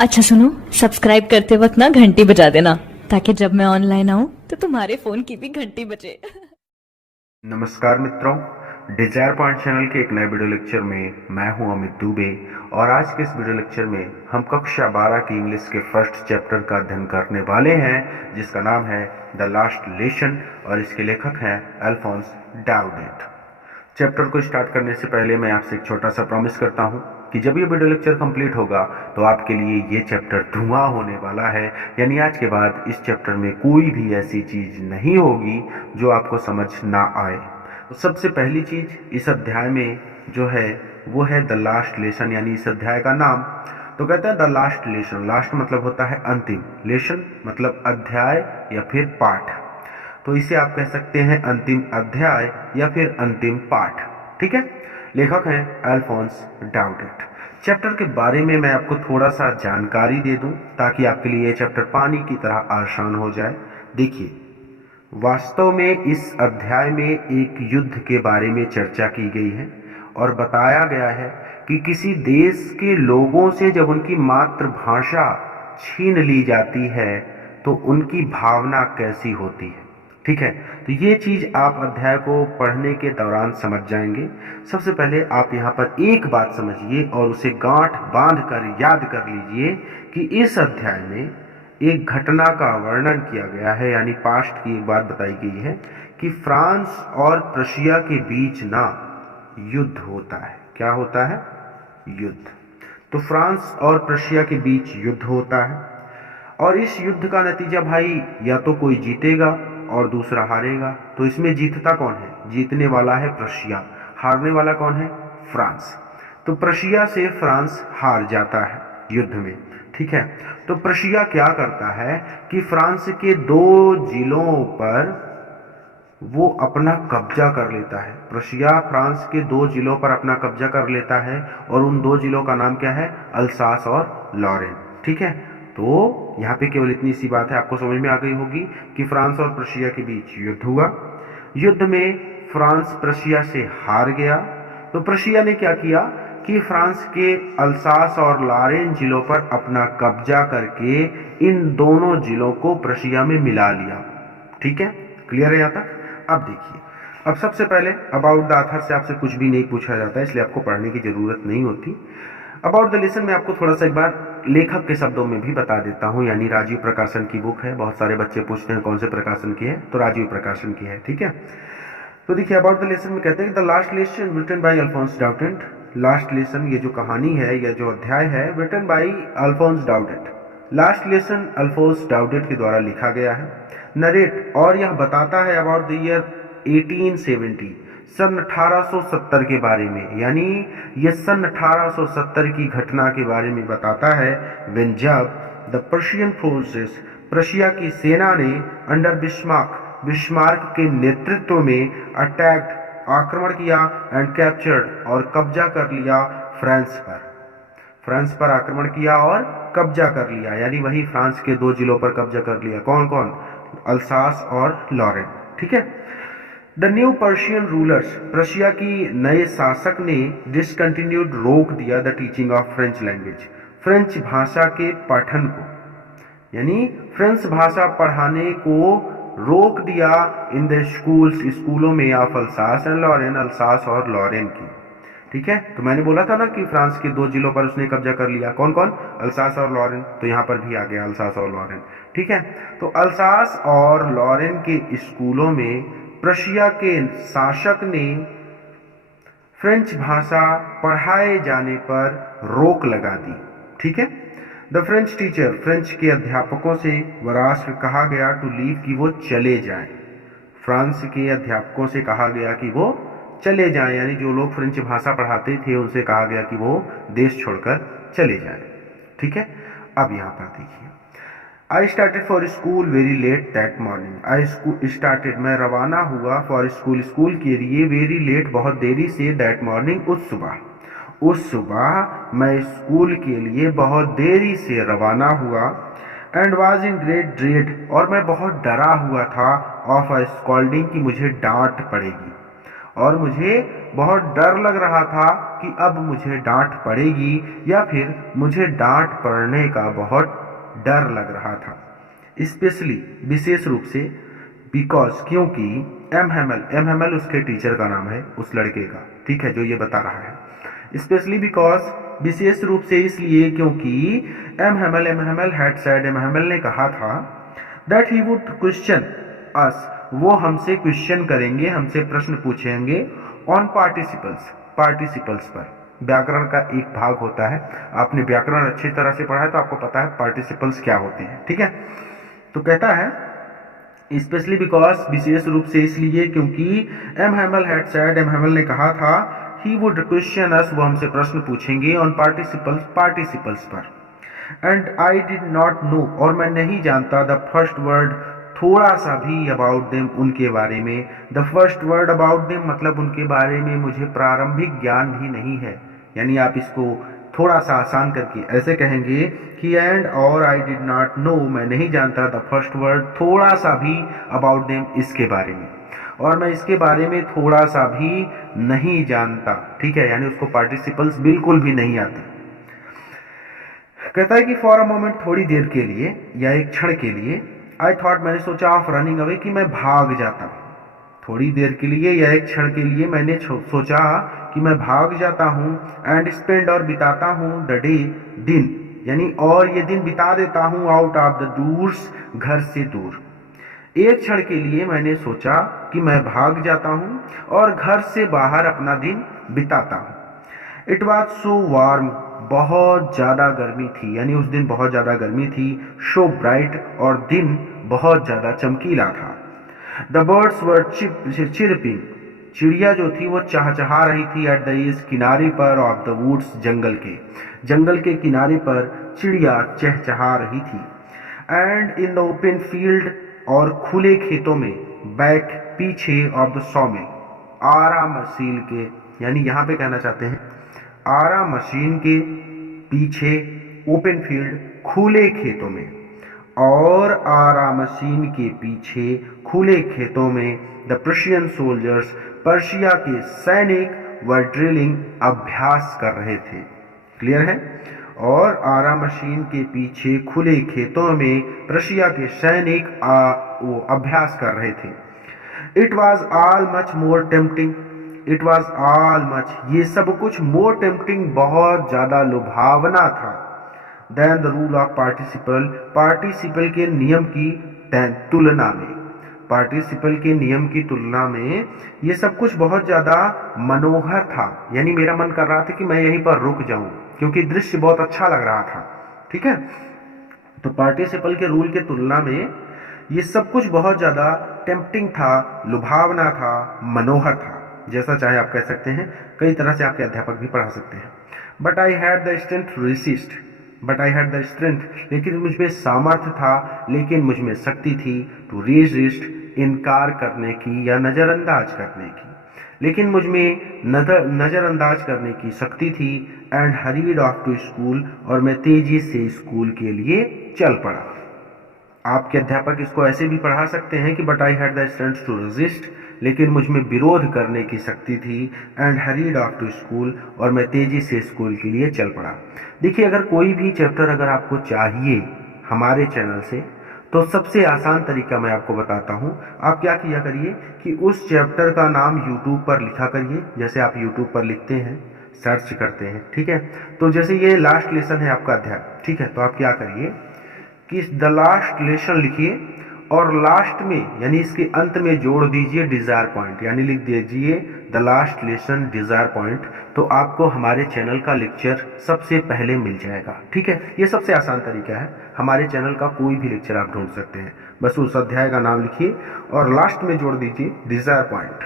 अच्छा सुनो, सब्सक्राइब करते वक्त ना घंटी बजा देना ताकि जब मैं ऑनलाइन आऊँ तो तुम्हारे फोन की भी घंटी बजे। नमस्कार मित्रों, डिजायर पॉइंट चैनल के एक नए वीडियो लेक्चर में मैं हूं अमित दुबे। और आज के इस वीडियो लेक्चर में हम कक्षा 12 की इंग्लिश के फर्स्ट चैप्टर का अध्ययन करने वाले हैं, जिसका नाम है द लास्ट लेसन और इसके लेखक हैं अल्फोंस डाउडेट। चैप्टर को स्टार्ट करने से पहले मैं आपसे एक छोटा सा प्रॉमिस करता हूं कि जब ये वीडियो लेक्चर कंप्लीट होगा तो आपके लिए ये चैप्टर धुआं होने वाला है। यानी आज के बाद इस चैप्टर में कोई भी ऐसी चीज नहीं होगी जो आपको समझ ना आए। तो सबसे पहली चीज इस अध्याय में जो है वो है द लास्ट लेसन, यानी इस अध्याय का नाम। तो कहते हैं द लास्ट लेसन, लास्ट मतलब होता है अंतिम, लेसन मतलब अध्याय या फिर पाठ। तो इसे आप कह सकते हैं अंतिम अध्याय या फिर अंतिम पाठ। ठीक है, लेखक हैं अल्फोंस डाउडेट। चैप्टर के बारे में मैं आपको थोड़ा सा जानकारी दे दूं ताकि आपके लिए ये चैप्टर पानी की तरह आसान हो जाए। देखिए, वास्तव में इस अध्याय में एक युद्ध के बारे में चर्चा की गई है और बताया गया है कि किसी देश के लोगों से जब उनकी मातृभाषा छीन ली जाती है तो उनकी भावना कैसी होती है। ठीक है, तो ये चीज आप अध्याय को पढ़ने के दौरान समझ जाएंगे। सबसे पहले आप यहाँ पर एक बात समझिए और उसे गांठ बांध कर याद कर लीजिए कि इस अध्याय में एक घटना का वर्णन किया गया है, यानी पास्ट की एक बात बताई गई है कि फ्रांस और प्रशिया के बीच ना युद्ध होता है। क्या होता है? युद्ध। तो फ्रांस और प्रशिया के बीच युद्ध होता है और इस युद्ध का नतीजा भाई या तो कोई जीतेगा और दूसरा हारेगा। तो इसमें जीतता कौन है? जीतने वाला है प्रशिया, हारने वाला कौन है? फ्रांस। तो प्रशिया से फ्रांस हार जाता है युद्ध में। ठीक है, तो प्रशिया क्या करता है कि फ्रांस के 2 जिलों पर वो अपना कब्जा कर लेता है। प्रशिया फ्रांस के 2 जिलों पर अपना कब्जा कर लेता है और उन 2 जिलों का नाम क्या है? अल्सास और लॉरेन। ठीक है, तो यहाँ पे केवल इतनी सी बात है, आपको समझ में आ गई होगी कि फ्रांस और प्रशिया के बीच युद्ध हुआ। युद्ध में फ्रांस प्रशिया से हार गया। तो प्रशिया ने क्या किया कि फ्रांस के अल्सास और लॉरेन जिलों पर अपना कब्जा करके इन दोनों जिलों को प्रशिया में मिला लिया। ठीक है, क्लियर है यहाँ तक? अब देखिए, अब सबसे पहले अबाउट द ऑथर से आपसे कुछ भी नहीं पूछा जाता है, इसलिए आपको पढ़ने की जरूरत नहीं होती। अबाउट द लेसन में आपको थोड़ा सा एक बार लेखक के शब्दों में भी बता देता हूँ, यानी राजीव प्रकाशन की बुक है। बहुत सारे बच्चे पूछते हैं कौन से प्रकाशन की है, तो राजीव प्रकाशन की है। ठीक है, तो देखिए अबाउट द लेसन में कहते हैं the last lesson written by Alphonse Daudet. Last lesson, ये जो कहानी है या जो अध्याय है, written by Alphonse Daudet. Last lesson Alphonse Daudet के द्वारा लिखा गया है। नरेट, और यह बताता है अबाउट द ईयर 1870, सन 1870 के बारे में, यानी यह सन 1870 की घटना के बारे में बताता है। व्हेन, जब द पर्शियन फोर्सेस, प्रशिया की सेना ने अंडर बिस्मार्क, बिस्मार्क के नेतृत्व में अटैक्ड, आक्रमण किया, एंड कैप्चर्ड, और कब्जा कर लिया फ्रांस पर। फ्रांस पर आक्रमण किया और कब्जा कर लिया, यानी वही फ्रांस के 2 जिलों पर कब्जा कर लिया। कौन कौन? अल्सास और लॉरेन। ठीक है, the new Persian rulers, Prussia की नए शासक ने डिसकंटिन्यूड, रोक दिया the teaching of French language, French भाषा के पठन को, यानी फ्रेंच भाषा पढ़ाने को रोक दिया इन द स्कूल्स, स्कूलों में, of Alsace and Lorraine, Alsace और लॉरेन की। ठीक है, तो मैंने बोला था ना कि फ्रांस के 2 जिलों पर उसने कब्जा कर लिया। कौन कौन? अल्सास और लॉरेन। तो यहाँ पर भी आ गया अल्सास और लॉरेन। ठीक है, तो अल्सास और लॉरेन के स्कूलों में प्रशिया के शासक ने फ्रेंच भाषा पढ़ाए जाने पर रोक लगा दी। ठीक है, द फ्रेंच टीचर, फ्रेंच के अध्यापकों से वरास्क कहा गया टू लीव, कि वो चले जाएं। फ्रांस के अध्यापकों से कहा गया कि वो चले जाएं, यानी जो लोग फ्रेंच भाषा पढ़ाते थे उनसे कहा गया कि वो देश छोड़कर चले जाएं। ठीक है, अब यहाँ पर देखिए, I started for school very let that morning. I started, मैं रवाना हुआ, फॉर स्कूल, स्कूल के लिए, वेरी लेट, बहुत देरी से, दैट मॉर्निंग, उस सुबह, उस सुबह मैं स्कूल के लिए बहुत देरी से रवाना हुआ। And was in great dread, और मैं बहुत डरा हुआ था, ऑफ अ स्कॉल्डिंग, की मुझे डांट पड़ेगी। और मुझे बहुत डर लग रहा था कि अब मुझे डांट पड़ेगी या फिर मुझे डांट पड़ने का बहुत डर लग रहा था। स्पेशली विशेष रूप से, बिकॉज क्योंकि एम हेमल उसके टीचर का नाम है, उस लड़के का, ठीक है, जो ये बता रहा है। स्पेशली बिकॉज विशेष रूप से इसलिए क्योंकि M Hemal had said, M Hemal ने कहा था दैट ही वुड क्वेश्चन अस, वो हमसे क्वेश्चन करेंगे, हमसे प्रश्न पूछेंगे ऑन पार्टिसिपल्स पर। व्याकरण का एक भाग होता है, आपने व्याकरण अच्छी तरह से पढ़ा है तो आपको पता है पार्टिसिपल्स क्या होते हैं, ठीक है। तो कहता है स्पेशली बिकॉज, विशेष रूप से इसलिए क्योंकि M Hemal had said, M Hemal ने कहा था ही वुड क्वेश्चन अस, वो हमसे प्रश्न पूछेंगे ऑन पार्टिसिपल्स पर। And I did not know, और मैं नहीं जानता द फर्स्ट वर्ड, थोड़ा सा भी अबाउट देम, उनके बारे में। The first word about them मतलब उनके बारे में मुझे प्रारंभिक ज्ञान भी नहीं है। यानी आप इसको थोड़ा सा आसान करके ऐसे कहेंगे कि एंड और आई डिड नॉट नो, मैं नहीं जानता द फर्स्ट वर्ड, थोड़ा सा भी अबाउट देम, इसके बारे में, और मैं इसके बारे में थोड़ा सा भी नहीं जानता, ठीक है। यानी उसको पार्टिसिपल्स बिल्कुल भी नहीं आते। कहता है कि फॉर अ मोमेंट, थोड़ी देर के लिए या एक क्षण के लिए, आई थॉट, मैंने सोचा, ऑफ रनिंग अवे, कि मैं भाग जाता हूँ। थोड़ी देर के लिए या एक क्षण के लिए मैंने सोचा कि मैं भाग जाता हूँ, एंड स्पेंड, और बिताता हूँ, द डे, दिन, यानी और ये दिन बिता देता हूँ, आउट ऑफ द डूर्स, घर से दूर। एक क्षण के लिए मैंने सोचा कि मैं भाग जाता हूँ और घर से बाहर अपना दिन बिताता हूँ। इट वॉज सो वार्म, बहुत ज़्यादा गर्मी थी, यानी उस दिन बहुत ज़्यादा गर्मी थी। शो ब्राइट, और दिन बहुत ज़्यादा चमकीला था। द बर्ड्स वर चिरपिंग, चिड़िया जो थी वो चहचहा रही थी। एट द ईस्ट, किनारे पर, ऑफ द वुड्स, जंगल के किनारे पर चिड़िया चहचहा रही थी। And in the open field, और खुले खेतों में, बैक, पीछे, ऑफ द सॉमिल, आरा मशीन के, यानी यहाँ पे कहना चाहते हैं आरा मशीन के पीछे, ओपन फील्ड, खुले खेतों में, और आरा मशीन के पीछे खुले खेतों में, द पर्शियन सोल्जर्स, पर्शिया के सैनिक, वर ड्रिलिंग, अभ्यास कर रहे थे। क्लियर है। और आरा मशीन के पीछे खुले खेतों में पर्शिया के सैनिक वो अभ्यास कर रहे थे। It was all much more tempting, it was all much, ये सब कुछ, मोर टेम्पटिंग, बहुत ज्यादा लुभावना था, then the rule of participle के नियम की तुलना में, पार्टिसिपल के नियम की तुलना में ये सब कुछ बहुत ज़्यादा मनोहर था। यानी मेरा मन कर रहा था कि मैं यहीं पर रुक जाऊं, क्योंकि दृश्य बहुत अच्छा लग रहा था, ठीक है। तो पार्टिसिपल के रूल के तुलना में ये सब कुछ बहुत ज़्यादा टेम्पटिंग था, लुभावना था, मनोहर था, जैसा चाहे आप कह सकते हैं। कई तरह से आपके अध्यापक भी पढ़ा सकते हैं। But I had the strength to resist, but I had the strength, लेकिन मुझ में सामर्थ्य था, लेकिन मुझ में शक्ति थी, टू रेसिस्ट, इनकार करने की या नज़रअंदाज करने की, लेकिन मुझ में नज़रअंदाज करने की शक्ति थी। And hurried off to school, और मैं तेजी से स्कूल के लिए चल पड़ा। आपके अध्यापक इसको ऐसे भी पढ़ा सकते हैं कि but I had the strength to resist, लेकिन मुझ में विरोध करने की शक्ति थी। And hurried off to school, और मैं तेजी से स्कूल के लिए चल पड़ा। देखिए, अगर कोई भी चैप्टर अगर आपको चाहिए हमारे चैनल से, तो सबसे आसान तरीका मैं आपको बताता हूँ। आप क्या किया करिए कि उस चैप्टर का नाम यूट्यूब पर लिखा करिए, जैसे आप यूट्यूब पर लिखते हैं, सर्च करते हैं, ठीक है। तो जैसे ये लास्ट लेसन है आपका अध्याय, ठीक है, तो आप क्या करिए कि द लास्ट लेसन लिखिए, और लास्ट में यानी इसके अंत में जोड़ दीजिए डिज़ायर पॉइंट, यानी लिख दीजिए the last lesson desire point. तो आपको हमारे चैनल का लेक्चर सबसे पहले मिल जाएगा, ठीक है। ये सबसे आसान तरीका है, हमारे चैनल का कोई भी लेक्चर आप ढूंढ सकते हैं। बस उस अध्याय का नाम लिखिए और लास्ट में जोड़ दीजिए डिज़ायर पॉइंट।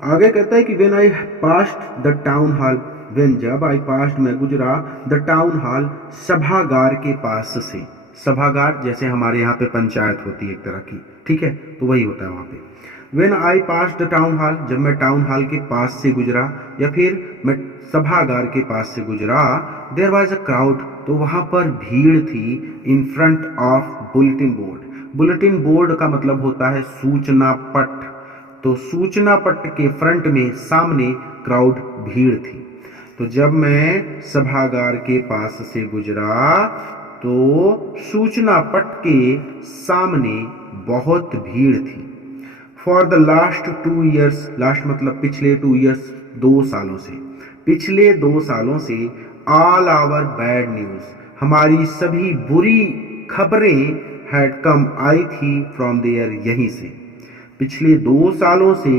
आगे कहता है कि when I passed the town hall, when, जब, आई पास्ड, मैं गुजरा, द टाउन हॉल, सभागार के पास से। सभागार जैसे हमारे यहाँ पे पंचायत होती है एक तरह की, ठीक है, तो वही होता है वहाँ पे। When I passed the town hall, जब मैं टाउन हॉल के पास से गुजरा, या फिर मैं सभागार के पास से गुजरा, देयर वाज अ क्राउड, तो वहाँ पर भीड़ थी, in front of bulletin board. Bulletin board का मतलब होता है सूचना पट, तो सूचना पट के फ्रंट में सामने क्राउड भीड़ थी। तो जब मैं सभागार के पास से गुजरा तो सूचना पट के सामने बहुत भीड़ थी। For the last 2 years, last मतलब पिछले 2 ईयर्स, 2 सालों से, पिछले 2 सालों से ऑल आवर बैड न्यूज, हमारी सभी बुरी खबरें हैड कम आई थी फ्रॉम देयर, यहीं से। पिछले 2 सालों से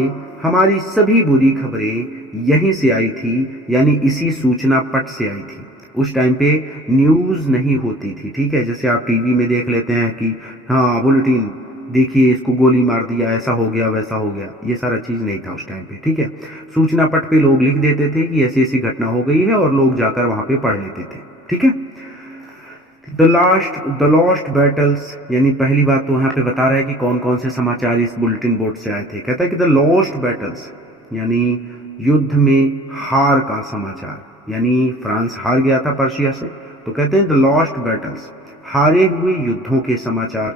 हमारी सभी बुरी खबरें यहीं से आई थी, यानी इसी सूचना पट से आई थी। उस टाइम पे न्यूज़ नहीं होती थी, ठीक है। जैसे आप टीवी में देख लेते हैं कि हाँ बुलेटिन देखिए इसको गोली मार दिया, ऐसा हो गया वैसा हो गया, ये सारा चीज़ नहीं था उस टाइम पे, ठीक है। सूचना पट पे लोग लिख देते थे कि ऐसी ऐसी घटना हो गई है और लोग जाकर वहाँ पे पढ़ लेते थे, ठीक है। द लॉस्ट बैटल्स, यानी पहली बात तो यहाँ पे बता रहा है कि कौन कौन से समाचार इस बुलेटिन बोर्ड से आए थे। कहता है कि द लॉस्ट बैटल्स यानी युद्ध में हार का समाचार, यानी फ्रांस हार गया था पर्शिया से, तो कहते हैं द लॉस्ट बैटल्स, हारे हुए युद्धों के समाचार।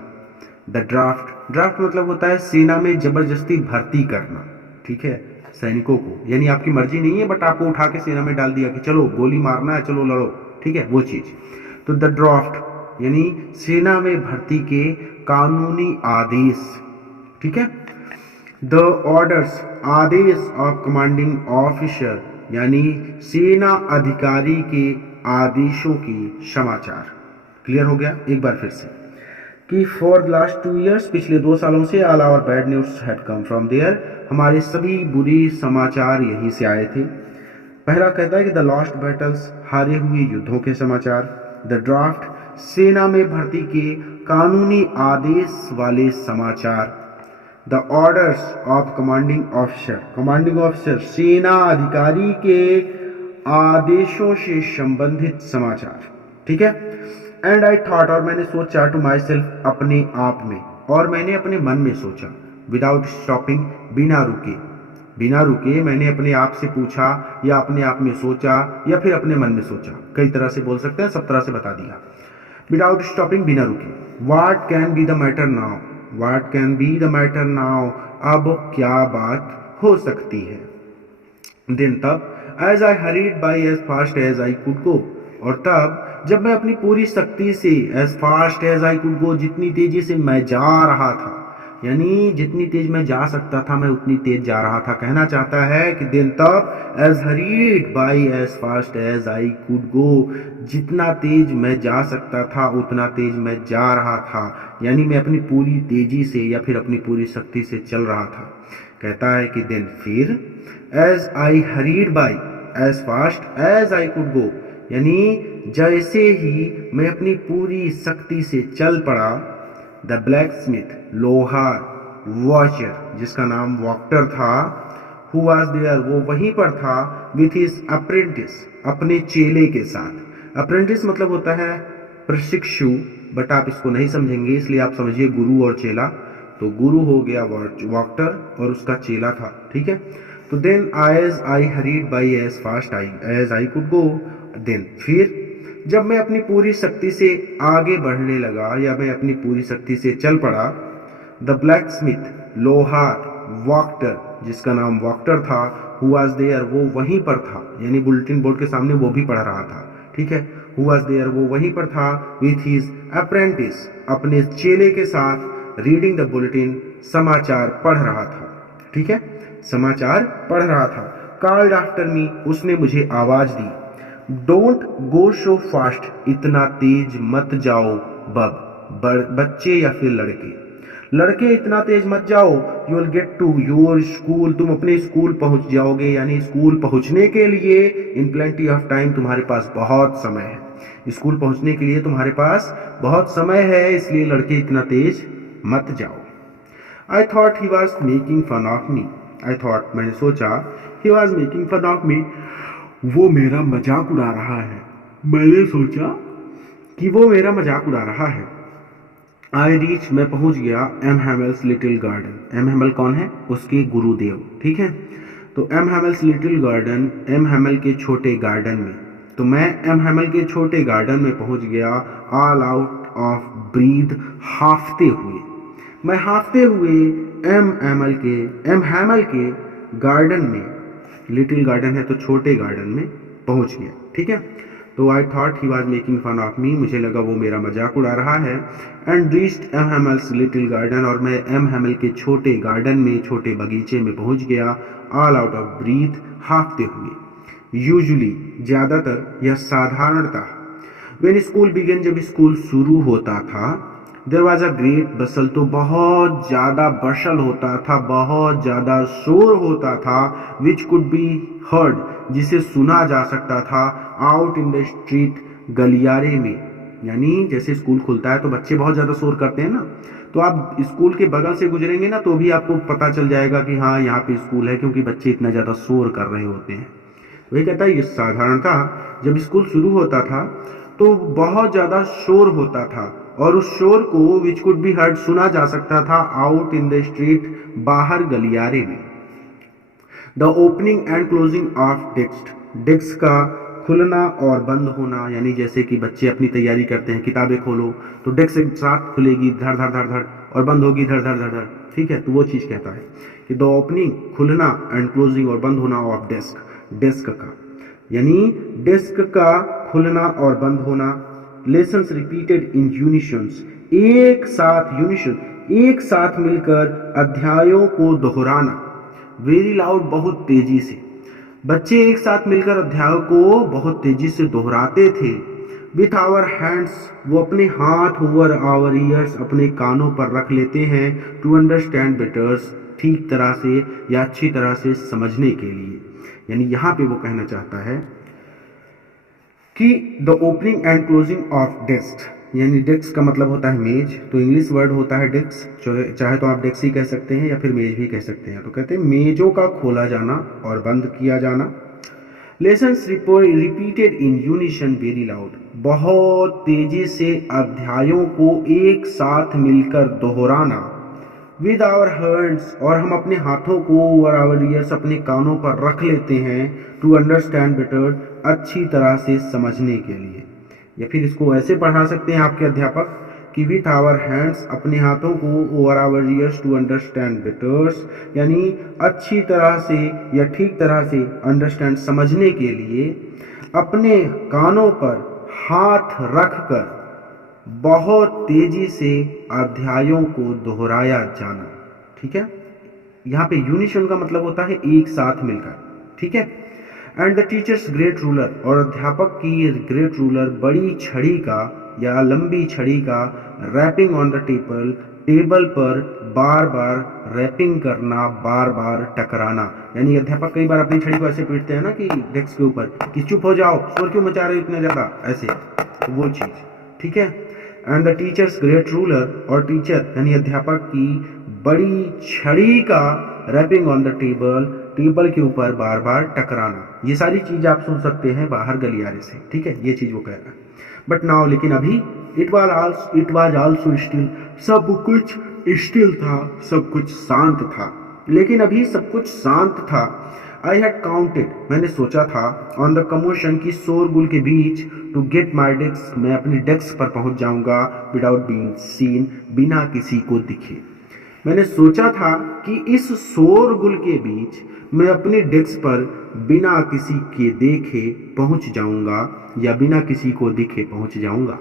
द ड्राफ्ट, ड्राफ्ट मतलब होता है सेना में जबरदस्ती भर्ती करना, ठीक है, सैनिकों को, यानी आपकी मर्जी नहीं है बट आपको उठा के सेना में डाल दिया कि चलो गोली मारना है, चलो लड़ो, ठीक है, वो चीज। तो द ड्राफ्ट यानी सेना में भर्ती के कानूनी आदेश, ठीक है। द ऑर्डर्स, आदेश ऑफ कमांडिंग ऑफिसर यानी सेना अधिकारी के आदेशों की समाचार। क्लियर हो गया। एक बार फिर से कि फॉर द लास्ट 2 ईयर्स, पिछले 2 सालों से all our bad news had come from there, हमारे सभी बुरी समाचार यहीं से आए थे। पहला कहता है कि द लॉस्ट बैटल्स, हारे हुए युद्धों के समाचार। द ड्राफ्ट, सेना में भर्ती के कानूनी आदेश वाले समाचार। The orders of commanding officer, commanding officer सेना अधिकारी के आदेशों से संबंधित समाचार, ठीक है। एंड आई थॉट, और मैंने सोचा, टू माई सेल्फ, अपने आप में, और मैंने अपने मन में सोचा, विदाउट स्टॉपिंग, बिना रुके, बिना रुके मैंने अपने आप से पूछा या अपने आप में सोचा या फिर अपने मन में सोचा, कई तरह से बोल सकते हैं, सब तरह से बता दिया। विदाउट स्टॉपिंग, बिना रुके। What can be the matter now, what can be the matter now, अब क्या बात हो सकती है। देन तब, as I hurried by as fast as I could go, और तब जब मैं अपनी पूरी शक्ति से, as fast as I could go, जितनी तेजी से मैं जा रहा था, यानी जितनी तेज मैं जा सकता था मैं उतनी तेज जा रहा था। कहना चाहता है कि दिन तब, as hurried by as fast as I could go, जितना तेज मैं जा सकता था उतना तेज मैं जा रहा था, यानी मैं अपनी पूरी तेजी से या फिर अपनी पूरी शक्ति से चल रहा था। कहता है कि दिन फिर, as I hurried by as fast as I could go, यानी जैसे ही मैं अपनी पूरी शक्ति से चल पड़ा, द ब्लैक स्मिथ, लोहार, वॉचर, जिसका नाम वॉक्टर था, हु वाज देयर, वो वहीं पर था, विथ हिज अप्रेंटिस, अपने चेले के साथ। अप्रेंटिस मतलब होता है प्रशिक्षु, बट आप इसको नहीं समझेंगे इसलिए आप समझिए गुरु और चेला। तो गुरु हो गया वॉक्टर और उसका चेला था, ठीक है। तो then as I hurried by as fast as I could go, then फिर जब मैं अपनी पूरी शक्ति से आगे बढ़ने लगा या मैं अपनी पूरी शक्ति से चल पड़ा, द ब्लैक स्मिथ, लोहार, वॉक्टर, जिसका नाम वॉक्टर था, हु वाज देयर, वो वहीं पर था, यानी बुलेटिन बोर्ड के सामने वो भी पढ़ रहा था, ठीक है। हु वाज देयर, वो वहीं पर था, विथ हिज अप्रेंटिस, अपने चेले के साथ, रीडिंग द बुलेटिन, समाचार पढ़ रहा था, ठीक है, समाचार पढ़ रहा था। कॉल्ड आफ्टर मी, उसने मुझे आवाज दी, डोंट गो सो फास्ट, इतना तेज मत जाओ बब, बच्चे या फिर लड़के इतना तेज मत जाओ, you will get to your school, तुम अपने स्कूल पहुंच जाओगे, यानी स्कूल पहुंचने के लिए इन प्लेंटी ऑफ टाइम, तुम्हारे पास बहुत समय है, स्कूल पहुंचने के लिए तुम्हारे पास बहुत समय है, इसलिए लड़के इतना तेज मत जाओ। I thought he was making fun of me, I thought, मैंने सोचा, he was making fun of me, वो मेरा मजाक उड़ा रहा है, मैंने सोचा कि वो मेरा मजाक उड़ा रहा है। आई रीच, मैं पहुंच गया, M Hamel's little garden, M Hamel कौन है, उसके गुरुदेव, ठीक है। तो M Hamel's little garden, M Hamel के छोटे गार्डन में, तो मैं एम हैमल के छोटे गार्डन में पहुंच गया, ऑल आउट ऑफ ब्रीथ, हाफते हुए, मैं हाफते हुए एम हैमल के गार्डन में, लिटिल गार्डन है तो छोटे गार्डन में पहुंच गया। ठीक है, तो I thought he was making fun of me, मुझे लगा वो मेरा मजाक उड़ा रहा है। And reached M Hamel's little garden, और मैं एम हैमल के छोटे गार्डन में, छोटे बगीचे में पहुंच गया। ऑल आउट ऑफ ब्रीथ, हाँफते हुए। यूजुअली, ज़्यादातर, यह साधारणतः। व्हेन स्कूल बिगन, जब स्कूल शुरू होता था। देयर वॉज अ ग्रेट बसल, तो बहुत ज़्यादा बशल होता था, बहुत ज़्यादा शोर होता था। विच कुड बी हर्ड, जिसे सुना जा सकता था। आउट इन द स्ट्रीट, गलियारे में, यानी जैसे स्कूल खुलता है तो बच्चे बहुत ज़्यादा शोर करते हैं ना, तो आप स्कूल के बगल से गुजरेंगे ना तो भी आपको पता चल जाएगा कि हाँ यहाँ पे स्कूल है, क्योंकि बच्चे इतना ज़्यादा शोर कर रहे होते हैं। वही कहता है, ये साधारण था, जब स्कूल शुरू होता था तो बहुत ज़्यादा शोर होता था, और उस शोर को विच कुड बी हर्ड, सुना जा सकता था। आउट इन द स्ट्रीट, बाहर गलियारे में। The opening and closing of desk, desk का खुलना और बंद होना, यानी जैसे कि बच्चे अपनी तैयारी करते हैं, किताबें खोलो तो डेस्क एक साथ खुलेगी धड़ धड़ धड़ धड़, और बंद होगी धड़ धड़ धड़ धड़। ठीक है, तो वो चीज़ कहता है कि the opening, Khulna, and closing, और बंद होना ऑफ डेस्क, डेस्क का, यानी डेस्क का खुलना और बंद होना। लेसन्स रिपीटेड इन यूनिशंस, एक साथ, यूनिशन, एक साथ मिलकर अध्यायों को दोहराना। वेरी लाउड, बहुत तेजी से। बच्चे एक साथ मिलकर अध्यायों को बहुत तेजी से दोहराते थे। विथ आवर हैंड्स, वो अपने हाथ, ओवर आवर ईयर्स, अपने कानों पर रख लेते हैं। टू अंडरस्टैंड बेटर्स, ठीक तरह से या अच्छी तरह से समझने के लिए। यानी यहाँ पे वो कहना चाहता है कि the opening and closing of desk, यानी डेस्क का मतलब होता है मेज, तो इंग्लिश वर्ड होता है डेस्क, चाहे तो आप डेस्क ही कह सकते हैं या फिर मेज भी कह सकते हैं। तो कहते हैं मेजों का खोला जाना और बंद किया जाना। Lessons repeated in unison very loud, बहुत तेजी से अध्यायों को एक साथ मिलकर दोहराना। विद आवर हैंड्स, और हम अपने हाथों को, और आवर ईयर्स, अपने कानों पर रख लेते हैं। टू अंडरस्टैंड बेटर, अच्छी तरह से समझने के लिए। या फिर इसको ऐसे पढ़ा सकते हैं आपके अध्यापक कि विथ आवर हैंड्स, अपने हाथों को, over our ears, to understand betters, यानी अच्छी तरह से या ठीक तरह से अंडरस्टैंड, समझने के लिए। अपने कानों पर हाथ रखकर बहुत तेजी से अध्यायों को दोहराया जाना। ठीक है, यहाँ पे यूनिशन का मतलब होता है एक साथ मिलकर। ठीक है, and the teacher's great ruler, और अध्यापक की ग्रेट रूलर, बड़ी छड़ी का या लंबी छड़ी का। Rapping on the table, table पर बार बार रैपिंग करना, बार बार टकराना। यानी अध्यापक कई बार अपनी छड़ी को ऐसे पीटते हैं ना कि डेस्क के ऊपर, कि चुप हो जाओ, शोर क्यों मचा रहे हो इतना ज़्यादा, ऐसे, तो वो चीज़। ठीक है, and the teacher's great ruler, और टीचर यानी अध्यापक की बड़ी छड़ी का rapping on the table, table के ऊपर बार बार टकराना। ये सारी चीज आप सुन सकते हैं बाहर गलियारे से। ठीक है, ये चीज वो कह रहा है। बट नाउ, लेकिन अभी, इट वाज आल्सो स्टिल, सब कुछ स्टिल था, सब कुछ शांत था। लेकिन अभी सब कुछ शांत था। आई हैड काउंटेड, मैंने सोचा था, ऑन द कमोशन की शोरगुल के बीच, टू गेट माई डेस्क, मैं अपनी डेस्क पर पहुंच जाऊंगा, विदाउट बीइंग सीन, बिना किसी को दिखे। मैंने सोचा था कि इस शोरगुल के बीच मैं अपनी डेस्क पर बिना किसी के देखे पहुंच जाऊंगा, या बिना किसी को दिखे पहुंच जाऊंगा।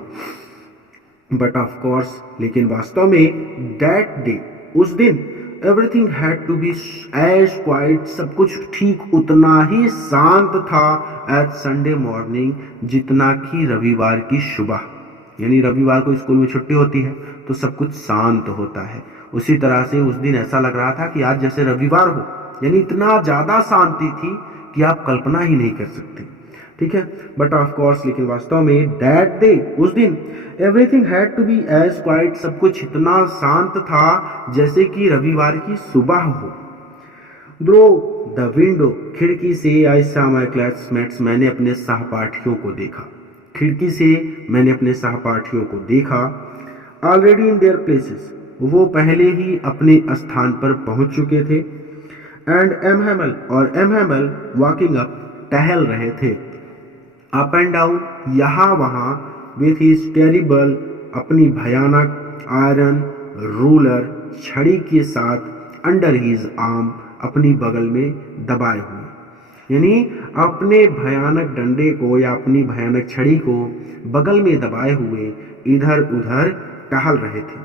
बट ऑफ कोर्स, लेकिन वास्तव में, दैट डे, उस दिन, everything had to be as quiet, सब कुछ ठीक उतना ही शांत था, एज संडे मॉर्निंग, जितना कि रविवार की सुबह। यानी रविवार को स्कूल में छुट्टी होती है तो सब कुछ शांत होता है, उसी तरह से उस दिन ऐसा लग रहा था कि आज जैसे रविवार हो। यानी इतना ज़्यादा शांति थी कि आप कल्पना ही नहीं कर सकते। ठीक है, बट ऑफ कोर्स, लेकिन वास्तव में, दैट डे, उस दिन, everything had to be as quiet, सब कुछ इतना शांत था जैसे कि रविवार की सुबह हो। थ्रू द विंडो, खिड़की से, आई सॉ माय क्लासमेट्स, मैंने अपने सहपाठियों को देखा। खिड़की से मैंने अपने सहपाठियों को देखा। ऑलरेडी इन देयर प्लेसेस, वो पहले ही अपने स्थान पर पहुंच चुके थे। एंड एम हैमल, और एम हैमल वॉकिंग अप, टहल रहे थे, अप एंड डाउन, यहाँ वहाँ, विथ हिज टेरिबल, अपनी भयानक आयरन रूलर, छड़ी के साथ, अंडर हिज आर्म, अपनी बगल में दबाए हुए, यानी अपने भयानक डंडे को या अपनी भयानक छड़ी को बगल में दबाए हुए इधर उधर टहल रहे थे।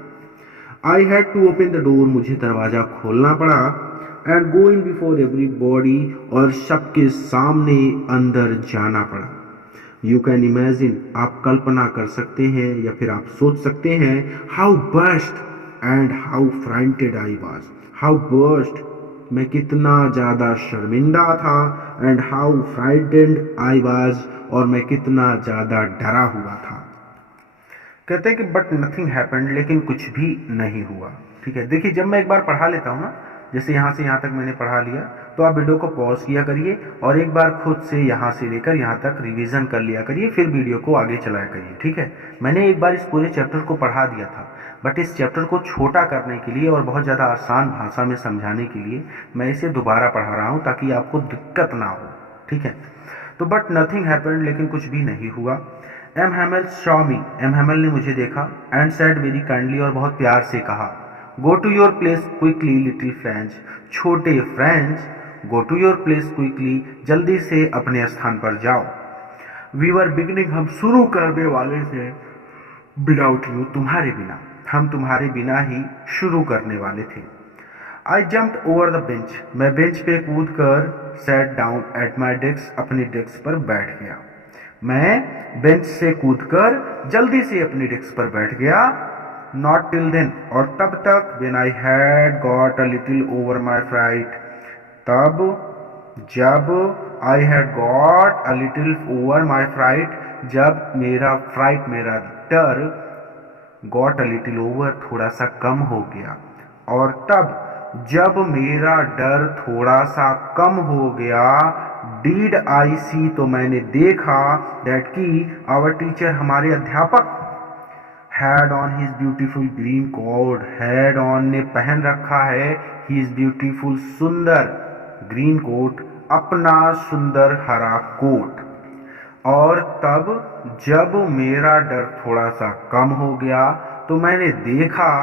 I had to open the door, मुझे दरवाजा खोलना पड़ा, and go in before everybody, और सबके सामने अंदर जाना पड़ा। यू कैन इमेजिन, आप कल्पना कर सकते हैं या फिर आप सोच सकते हैं, how burst and how frightened I was, how burst, मैं कितना ज़्यादा शर्मिंदा था, and how frightened I was, और मैं कितना ज़्यादा डरा हुआ था। कहते हैं कि बट नथिंग हैपेंड, लेकिन कुछ भी नहीं हुआ। ठीक है, देखिए जब मैं एक बार पढ़ा लेता हूँ ना, जैसे यहाँ से यहाँ तक मैंने पढ़ा लिया, तो आप वीडियो को पॉज किया करिए और एक बार खुद से यहाँ से लेकर यहाँ तक रिवीजन कर लिया करिए, फिर वीडियो को आगे चलाया करिए। ठीक है, मैंने एक बार इस पूरे चैप्टर को पढ़ा दिया था, बट इस चैप्टर को छोटा करने के लिए और बहुत ज़्यादा आसान भाषा में समझाने के लिए मैं इसे दोबारा पढ़ा रहा हूँ, ताकि आपको दिक्कत ना हो। ठीक है, तो बट नथिंग हैपेंड, लेकिन कुछ भी नहीं हुआ। M Hamel saw me, M Hamel ने मुझे देखा, एंड सेड वेरी काइंडली, और बहुत प्यार से कहा, go to your place quickly little French, छोटे French, go to your place quickly, जल्दी से अपने स्थान पर जाओ। वी वर बिगिनिंग, हम शुरू करने वाले थे, विदाउट यू, तुम्हारे बिना, हम तुम्हारे बिना ही शुरू करने वाले थे। आई जम्प्ड ओवर द बेंच, मैं बेंच पे कूद कर sat down at my desk, अपनी डेस्क पर बैठ गया। मैं बेंच से कूदकर जल्दी से अपनी डेस्क पर बैठ गया। नॉट टिल देन, और तब तक, when I had got a little over my fright, तब जब I had got a little over my fright, जब मेरा फ्राइट, मेरा डर, गॉट अ लिटिल ओवर, थोड़ा सा कम हो गया, और तब जब मेरा डर थोड़ा सा कम हो गया, डीड आई सी, तो मैंने देखा, दैट की आवर टीचर, हमारे अध्यापक, had on his beautiful green coat, had on ने पहन रखा है, हिज ब्यूटीफुल, सुंदर, ग्रीन कोट, अपना सुंदर हरा कोट। और तब जब मेरा डर थोड़ा सा कम हो गया, तो मैंने देखा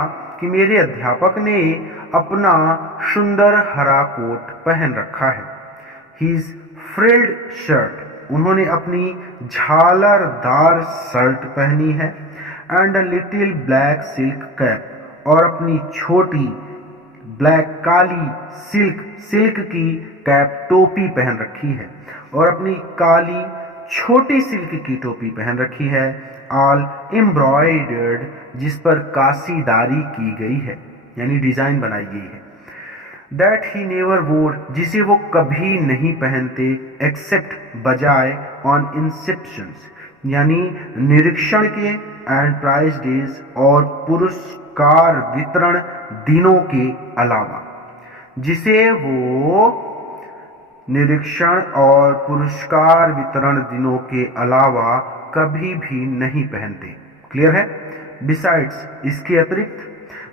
कि मेरे अध्यापक ने अपना सुंदर हरा कोट पहन रखा है। हिज फ्रिल्ड शर्ट, उन्होंने अपनी झालरदार शर्ट पहनी है, and a little black silk cap, और अपनी छोटी ब्लैक, काली सिल्क की कैप, टोपी पहन रखी है, और अपनी काली छोटी सिल्क की टोपी पहन रखी है, ऑल एम्ब्रॉयडर्ड, जिस पर कासीदारी की गई है, यानी डिजाइन बनाई गई है। दैट ही नेवर वोर, जिसे वो कभी नहीं पहनते, एक्सेप्ट, बजाय, ऑन इंसेप्शंस, यानी निरीक्षण के, एंड प्राइज डेज, और पुरस्कार वितरण दिनों के अलावा, जिसे वो निरीक्षण और पुरस्कार वितरण दिनों के अलावा कभी भी नहीं पहनते। क्लियर है? बिसाइड्स, इसके अतिरिक्त,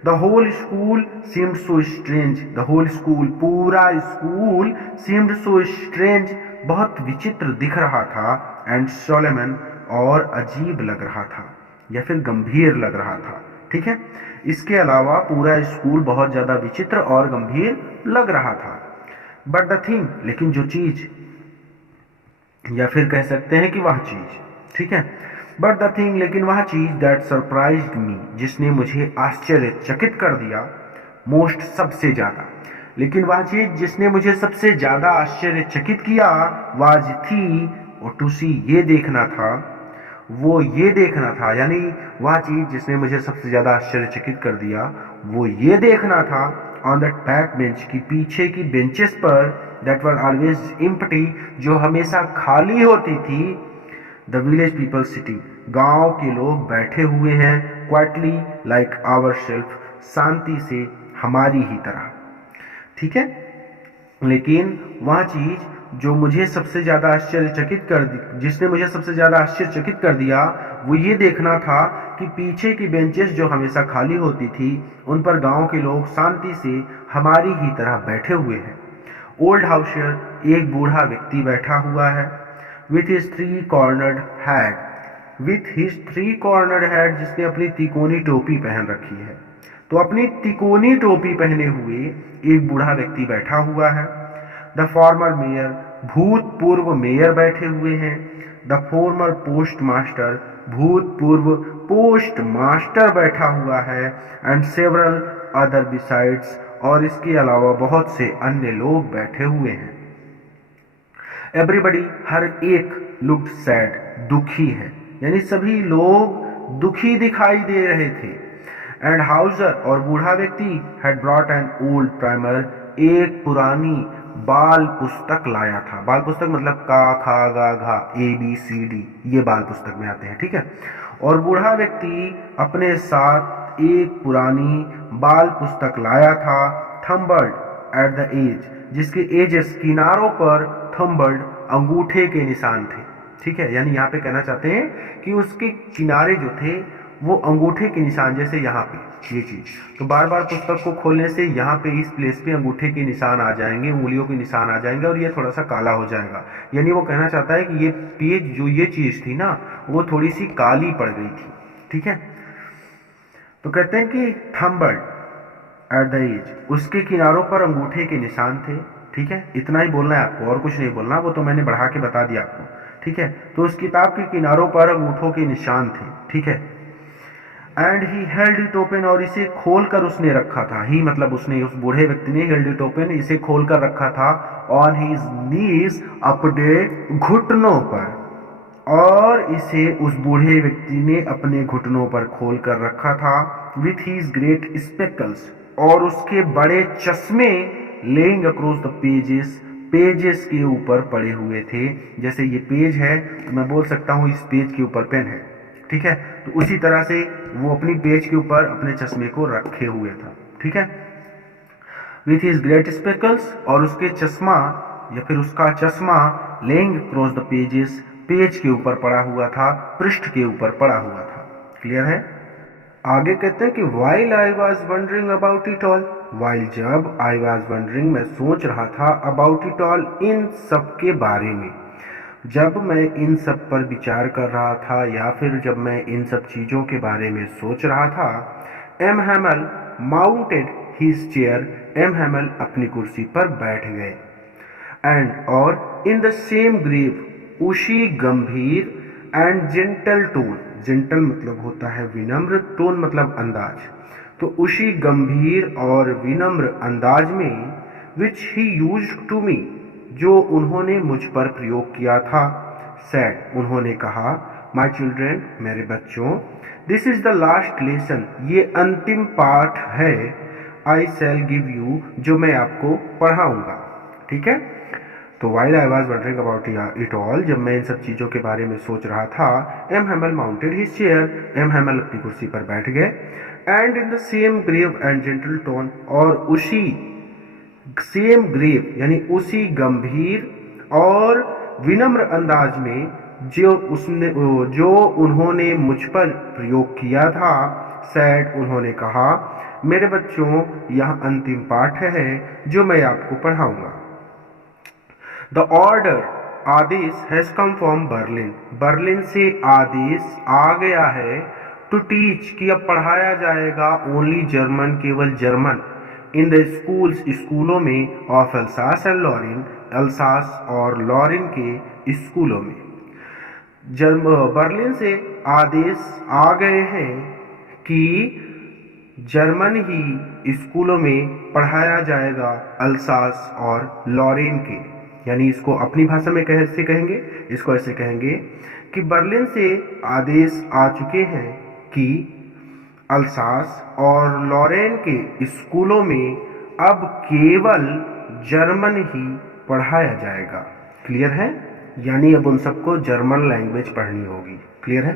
the whole school seemed so strange, the whole school, पूरा स्कूल, सीम्ड सो स्ट्रेंज, बहुत विचित्र दिख रहा था, एंड सोलेमन, और अजीब लग रहा था, या फिर गंभीर लग रहा था। ठीक है, इसके अलावा पूरा स्कूल बहुत ज्यादा विचित्र और गंभीर लग रहा था। बट द थिंग, लेकिन जो चीज, या फिर कह सकते हैं कि वह चीज, ठीक है, बट द थिंग, लेकिन वह चीज, दैट सरप्राइज्ड मी, जिसने मुझे आश्चर्यचकित कर दिया, मोस्ट, सबसे ज्यादा, लेकिन वह चीज जिसने मुझे सबसे ज्यादा आश्चर्यचकित किया, वाज थी, और टू सी, ये देखना था, वो ये देखना था, यानी वह चीज जिसने मुझे सबसे ज्यादा आश्चर्यचकित कर दिया, वो ये देखना था, ऑन दैट बैक बेंच, की पीछे की बेंचेस पर, दैट वर ऑलवेज एम्प्टी, जो हमेशा खाली होती थी, द विलेज पीपल सिटिंग, गांव के लोग बैठे हुए हैं, क्वाइटली लाइक आवर सेल्फ, शांति से, हमारी ही तरह। ठीक है, लेकिन वह चीज जो मुझे सबसे ज्यादा आश्चर्यचकित कर दी, जिसने मुझे सबसे ज्यादा आश्चर्यचकित कर दिया, वो ये देखना था कि पीछे की बेंचेस जो हमेशा खाली होती थी, उन पर गांव के लोग शांति से हमारी ही तरह बैठे हुए हैं। ओल्ड हाउसियर, एक बूढ़ा व्यक्ति बैठा हुआ है, with his three cornered hat, with his three cornered hat, जिसने अपनी तिकोनी टोपी पहन रखी है, तो अपनी तिकोनी टोपी पहने हुए एक बूढ़ा व्यक्ति बैठा हुआ है। द फॉर्मर मेयर, भूतपूर्व मेयर बैठे हुए हैं। द फॉर्मर पोस्ट मास्टर, भूतपूर्व पोस्ट मास्टर बैठा हुआ है। एंड सेवरल अदर बिसाइड्स, और इसके अलावा बहुत से अन्य लोग बैठे हुए हैं। एवरीबडी, हर एक, लुक्ड सैड, दुखी है, यानी सभी लोग दुखी दिखाई दे रहे थे। एंड हाउजर, और बूढ़ा व्यक्ति, had brought an old primer, एक पुरानी बाल पुस्तक लाया था। बाल पुस्तक मतलब का, खा, गा, घा, ABCD, ये बाल पुस्तक में आते हैं, ठीक है। और बूढ़ा व्यक्ति अपने साथ एक पुरानी बाल पुस्तक लाया था। थम्बर्ड एट द एज, जिसके एजेस, किनारों पर, थम्बर्ड, अंगूठे के निशान थे, ठीक है। यानी यहाँ पे कहना चाहते हैं कि उसके किनारे जो थे वो अंगूठे के निशान, जैसे यहाँ पे ये चीज, तो बार बार पुस्तक को खोलने से यहाँ पे इस प्लेस पे अंगूठे के निशान आ जाएंगे, उंगलियों के निशान आ जाएंगे, और ये थोड़ा सा काला हो जाएगा। यानी वो कहना चाहता है कि ये पेज, जो ये चीज थी ना, वो थोड़ी सी काली पड़ गई थी, ठीक है। तो कहते हैं कि थम्बर्ड एट द एज, उसके किनारों पर अंगूठे के निशान थे, ठीक है। इतना ही बोलना है आपको, और कुछ नहीं बोलना, वो तो मैंने बढ़ा के बता दिया आपको, ठीक है। तो उस किताब के किनारों पर अंगूठों के निशान थे, ठीक है। And he held it open, और इसे खोल कर उसने रखा था। ही मतलब उसने, उस बूढ़े व्यक्ति ने हेल्ड इट ओपन, इसे खोल कर रखा था। ऑन हिज नीज, अपने घुटनों पर, और इसे उस बूढ़े व्यक्ति ने अपने घुटनों पर खोल कर रखा था। विथ हीज ग्रेट स्पेकल्स, और उसके बड़े चश्मे, laying across the pages, pages के ऊपर पड़े हुए थे। जैसे ये पेज है तो मैं बोल सकता हूँ इस पेज के ऊपर पेन है, ठीक है। तो उसी तरह से वो अपनी पेज के ऊपर अपने चश्मे को रखे हुए था, ठीक है। विथ हिज ग्रेट स्पेकल्स, और उसके चश्मा या फिर उसका चश्मा, laying across the pages, page के ऊपर पड़ा हुआ था, पृष्ठ के ऊपर पड़ा हुआ था। क्लियर है। आगे कहते हैं कि while I was wondering about it all, while जब, आई वॉज वंडरिंग मैं सोच रहा था, अबाउट इट ऑल इन सब के बारे में, जब मैं इन सब पर विचार कर रहा था, या फिर जब मैं इन सब चीज़ों के बारे में सोच रहा था। M Hamel mounted his chair, M Hamel अपनी कुर्सी पर बैठ गए। एंड, और इन द सेम ग्रीव, उसी गंभीर, एंड जेंटल टोन, जेंटल मतलब होता है विनम्र, टोन मतलब अंदाज, तो उसी गंभीर और विनम्र अंदाज में, विच ही यूज्ड टू मी, जो उन्होंने मुझ पर प्रयोग किया था। सेड, उन्होंने कहा, माई चिल्ड्रेन, मेरे बच्चों, this is the last lesson, ये अंतिम पाठ है। आई शैल गिव यू, जो मैं आपको पढ़ाऊंगा, ठीक है। तो while I was wondering about it all, जब मैं इन सब चीज़ों के बारे में सोच रहा था। M Hamel mounted his chair, M Hamel अपनी कुर्सी पर बैठ गए। And in the same grave and gentle tone, और उसी सेम ग्रेव यानी उसी गंभीर और विनम्र अंदाज में जो उन्होंने मुझ पर प्रयोग किया था। सैड, उन्होंने कहा, मेरे बच्चों, यह अंतिम पाठ है जो मैं आपको पढ़ाऊंगा। द ऑर्डर, आदेश, has come from Berlin, Berlin से आदेश आ गया है। टू टीच, कि अब पढ़ाया जाएगा, ओनली जर्मन, केवल जर्मन, इन द स्कूल्स, स्कूलों में, of Alsace and Lauren, Alsace और लॉरिन के स्कूलों में। बर्लिन से आदेश आ गए हैं कि जर्मन ही स्कूलों में पढ़ाया जाएगा, अल्सास और लॉरिन के, यानी इसको अपनी भाषा में कैसे कहेंगे, इसको ऐसे कहेंगे कि बर्लिन से आदेश आ चुके हैं कि अल्सास और लॉरेन के स्कूलों में अब केवल जर्मन ही पढ़ाया जाएगा। क्लियर है, यानी अब उन सबको जर्मन लैंग्वेज पढ़नी होगी। क्लियर है।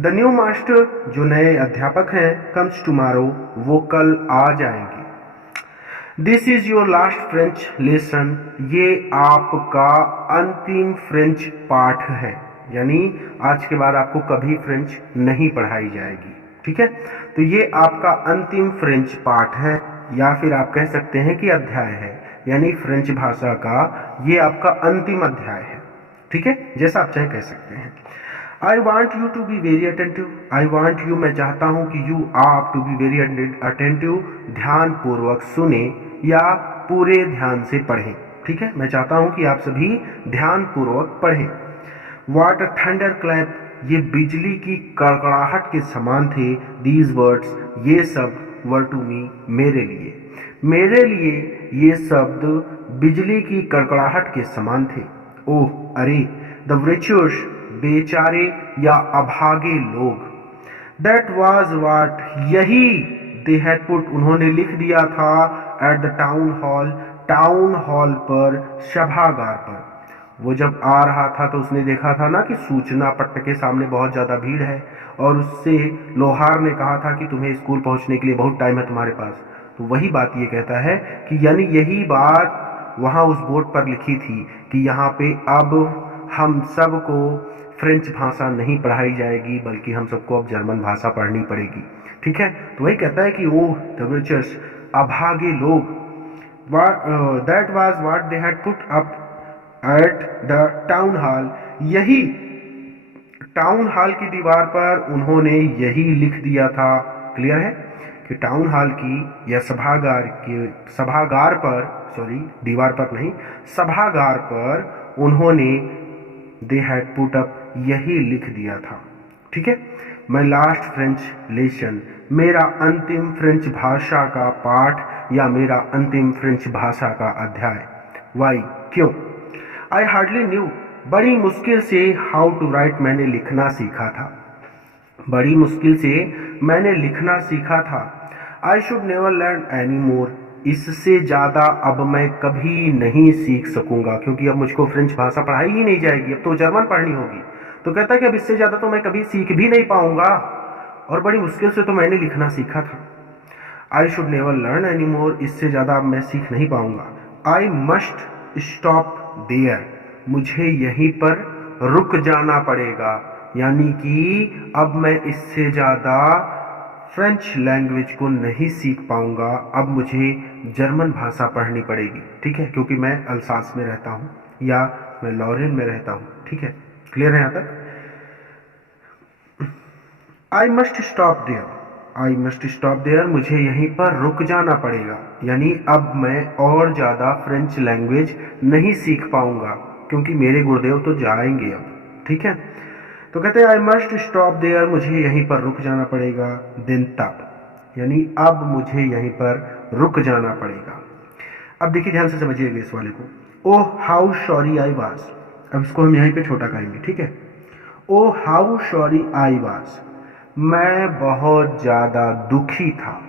द न्यू मास्टर, जो नए अध्यापक हैं, कम्स टुमारो, वो कल आ जाएंगे। This is your last French lesson, ये आपका अंतिम फ्रेंच पाठ है, यानी आज के बाद आपको कभी फ्रेंच नहीं पढ़ाई जाएगी। ठीक है, तो ये आपका अंतिम फ्रेंच पाठ है, या फिर आप कह सकते हैं कि अध्याय है, यानी फ्रेंच भाषा का ये आपका अंतिम अध्याय है। ठीक है, जैसा आप चाहे कह सकते हैं। I want you to be very attentive, I want you मैं चाहता हूँ कि यू आप टू बी वेरी अटेंटिव, ध्यान पूर्वक सुने या पूरे ध्यान से पढ़ें। ठीक है, मैं चाहता हूँ कि आप सभी ध्यान पूर्वक पढ़ें। वाट अ थंडर क्लैप, ये बिजली की कड़कड़ाहट के समान थे। दीज वर्ड्स, ये शब्द वर टू मी, मेरे लिए, मेरे लिए ये शब्द बिजली की कड़कड़ाहट के समान थे। ओह अरे, द wretched, बेचारे या अभागे लोग। दैट वॉज वाट, यही दे हैड पुट, उन्होंने लिख दिया था, at the town hall, town hall पर, सभागार पर। वो जब आ रहा था तो उसने देखा था ना कि सूचना पट्ट के सामने बहुत ज़्यादा भीड़ है, और उससे लोहार ने कहा था कि तुम्हें स्कूल पहुंचने के लिए बहुत टाइम है तुम्हारे पास। तो वही बात ये कहता है कि यानी यही बात वहाँ उस बोर्ड पर लिखी थी कि यहाँ पे अब हम सबको फ्रेंच भाषा नहीं पढ़ाई जाएगी, बल्कि हम सबको अब जर्मन भाषा पढ़नी पड़ेगी। ठीक है, तो वही कहता है कि वो द अभागे लोग, that was what they had put up at the town hall, यही टाउन हॉल की दीवार पर उन्होंने यही लिख दिया था। क्लियर है कि टाउन हॉल की या सभागार के, सभागार पर, सॉरी दीवार पर नहीं, सभागार पर उन्होंने दे हैड पुट अप, यही लिख दिया था। ठीक है, माई लास्ट फ्रेंच लेसन, मेरा अंतिम फ्रेंच भाषा का पाठ या मेरा अंतिम फ्रेंच भाषा का अध्याय। वाई, क्यों? आई हार्डली न्यू, बड़ी मुश्किल से, हाउ टू राइट, मैंने लिखना सीखा था, बड़ी मुश्किल से मैंने लिखना सीखा था। I should never learn any more, इससे ज़्यादा अब मैं कभी नहीं सीख सकूंगा, क्योंकि अब मुझको फ्रेंच भाषा पढ़ाई ही नहीं जाएगी, अब तो जर्मन पढ़नी होगी। तो कहता है कि अब इससे ज़्यादा तो मैं कभी सीख भी नहीं पाऊंगा, और बड़ी मुश्किल से तो मैंने लिखना सीखा था। I should never learn any more, इससे ज़्यादा अब मैं सीख नहीं पाऊंगा। आई मस्ट स्टॉप देयर, मुझे यहीं पर रुक जाना पड़ेगा, यानी कि अब मैं इससे ज़्यादा फ्रेंच लैंग्वेज को नहीं सीख पाऊंगा, अब मुझे जर्मन भाषा पढ़नी पड़ेगी। ठीक है, क्योंकि मैं अल्सास में रहता हूँ या मैं लॉरेन में रहता हूँ। ठीक है, क्लियर है यहाँ तक? I must stop there, I must stop there, मुझे यहीं पर रुक जाना पड़ेगा, यानी अब मैं और ज़्यादा फ्रेंच लैंग्वेज नहीं सीख पाऊंगा, क्योंकि मेरे गुरुदेव तो जाएंगे अब। ठीक है, तो कहते हैं आई मस्ट स्टॉप देयर, मुझे यहीं पर रुक जाना पड़ेगा। दिन तब, यानी अब मुझे यहीं पर रुक जाना पड़ेगा। अब देखिए ध्यान से समझिएगा इस वाले को। Oh how sorry I was, अब इसको हम यहीं पे छोटा करेंगे। ठीक है, oh how sorry I was, मैं बहुत ज़्यादा दुखी था।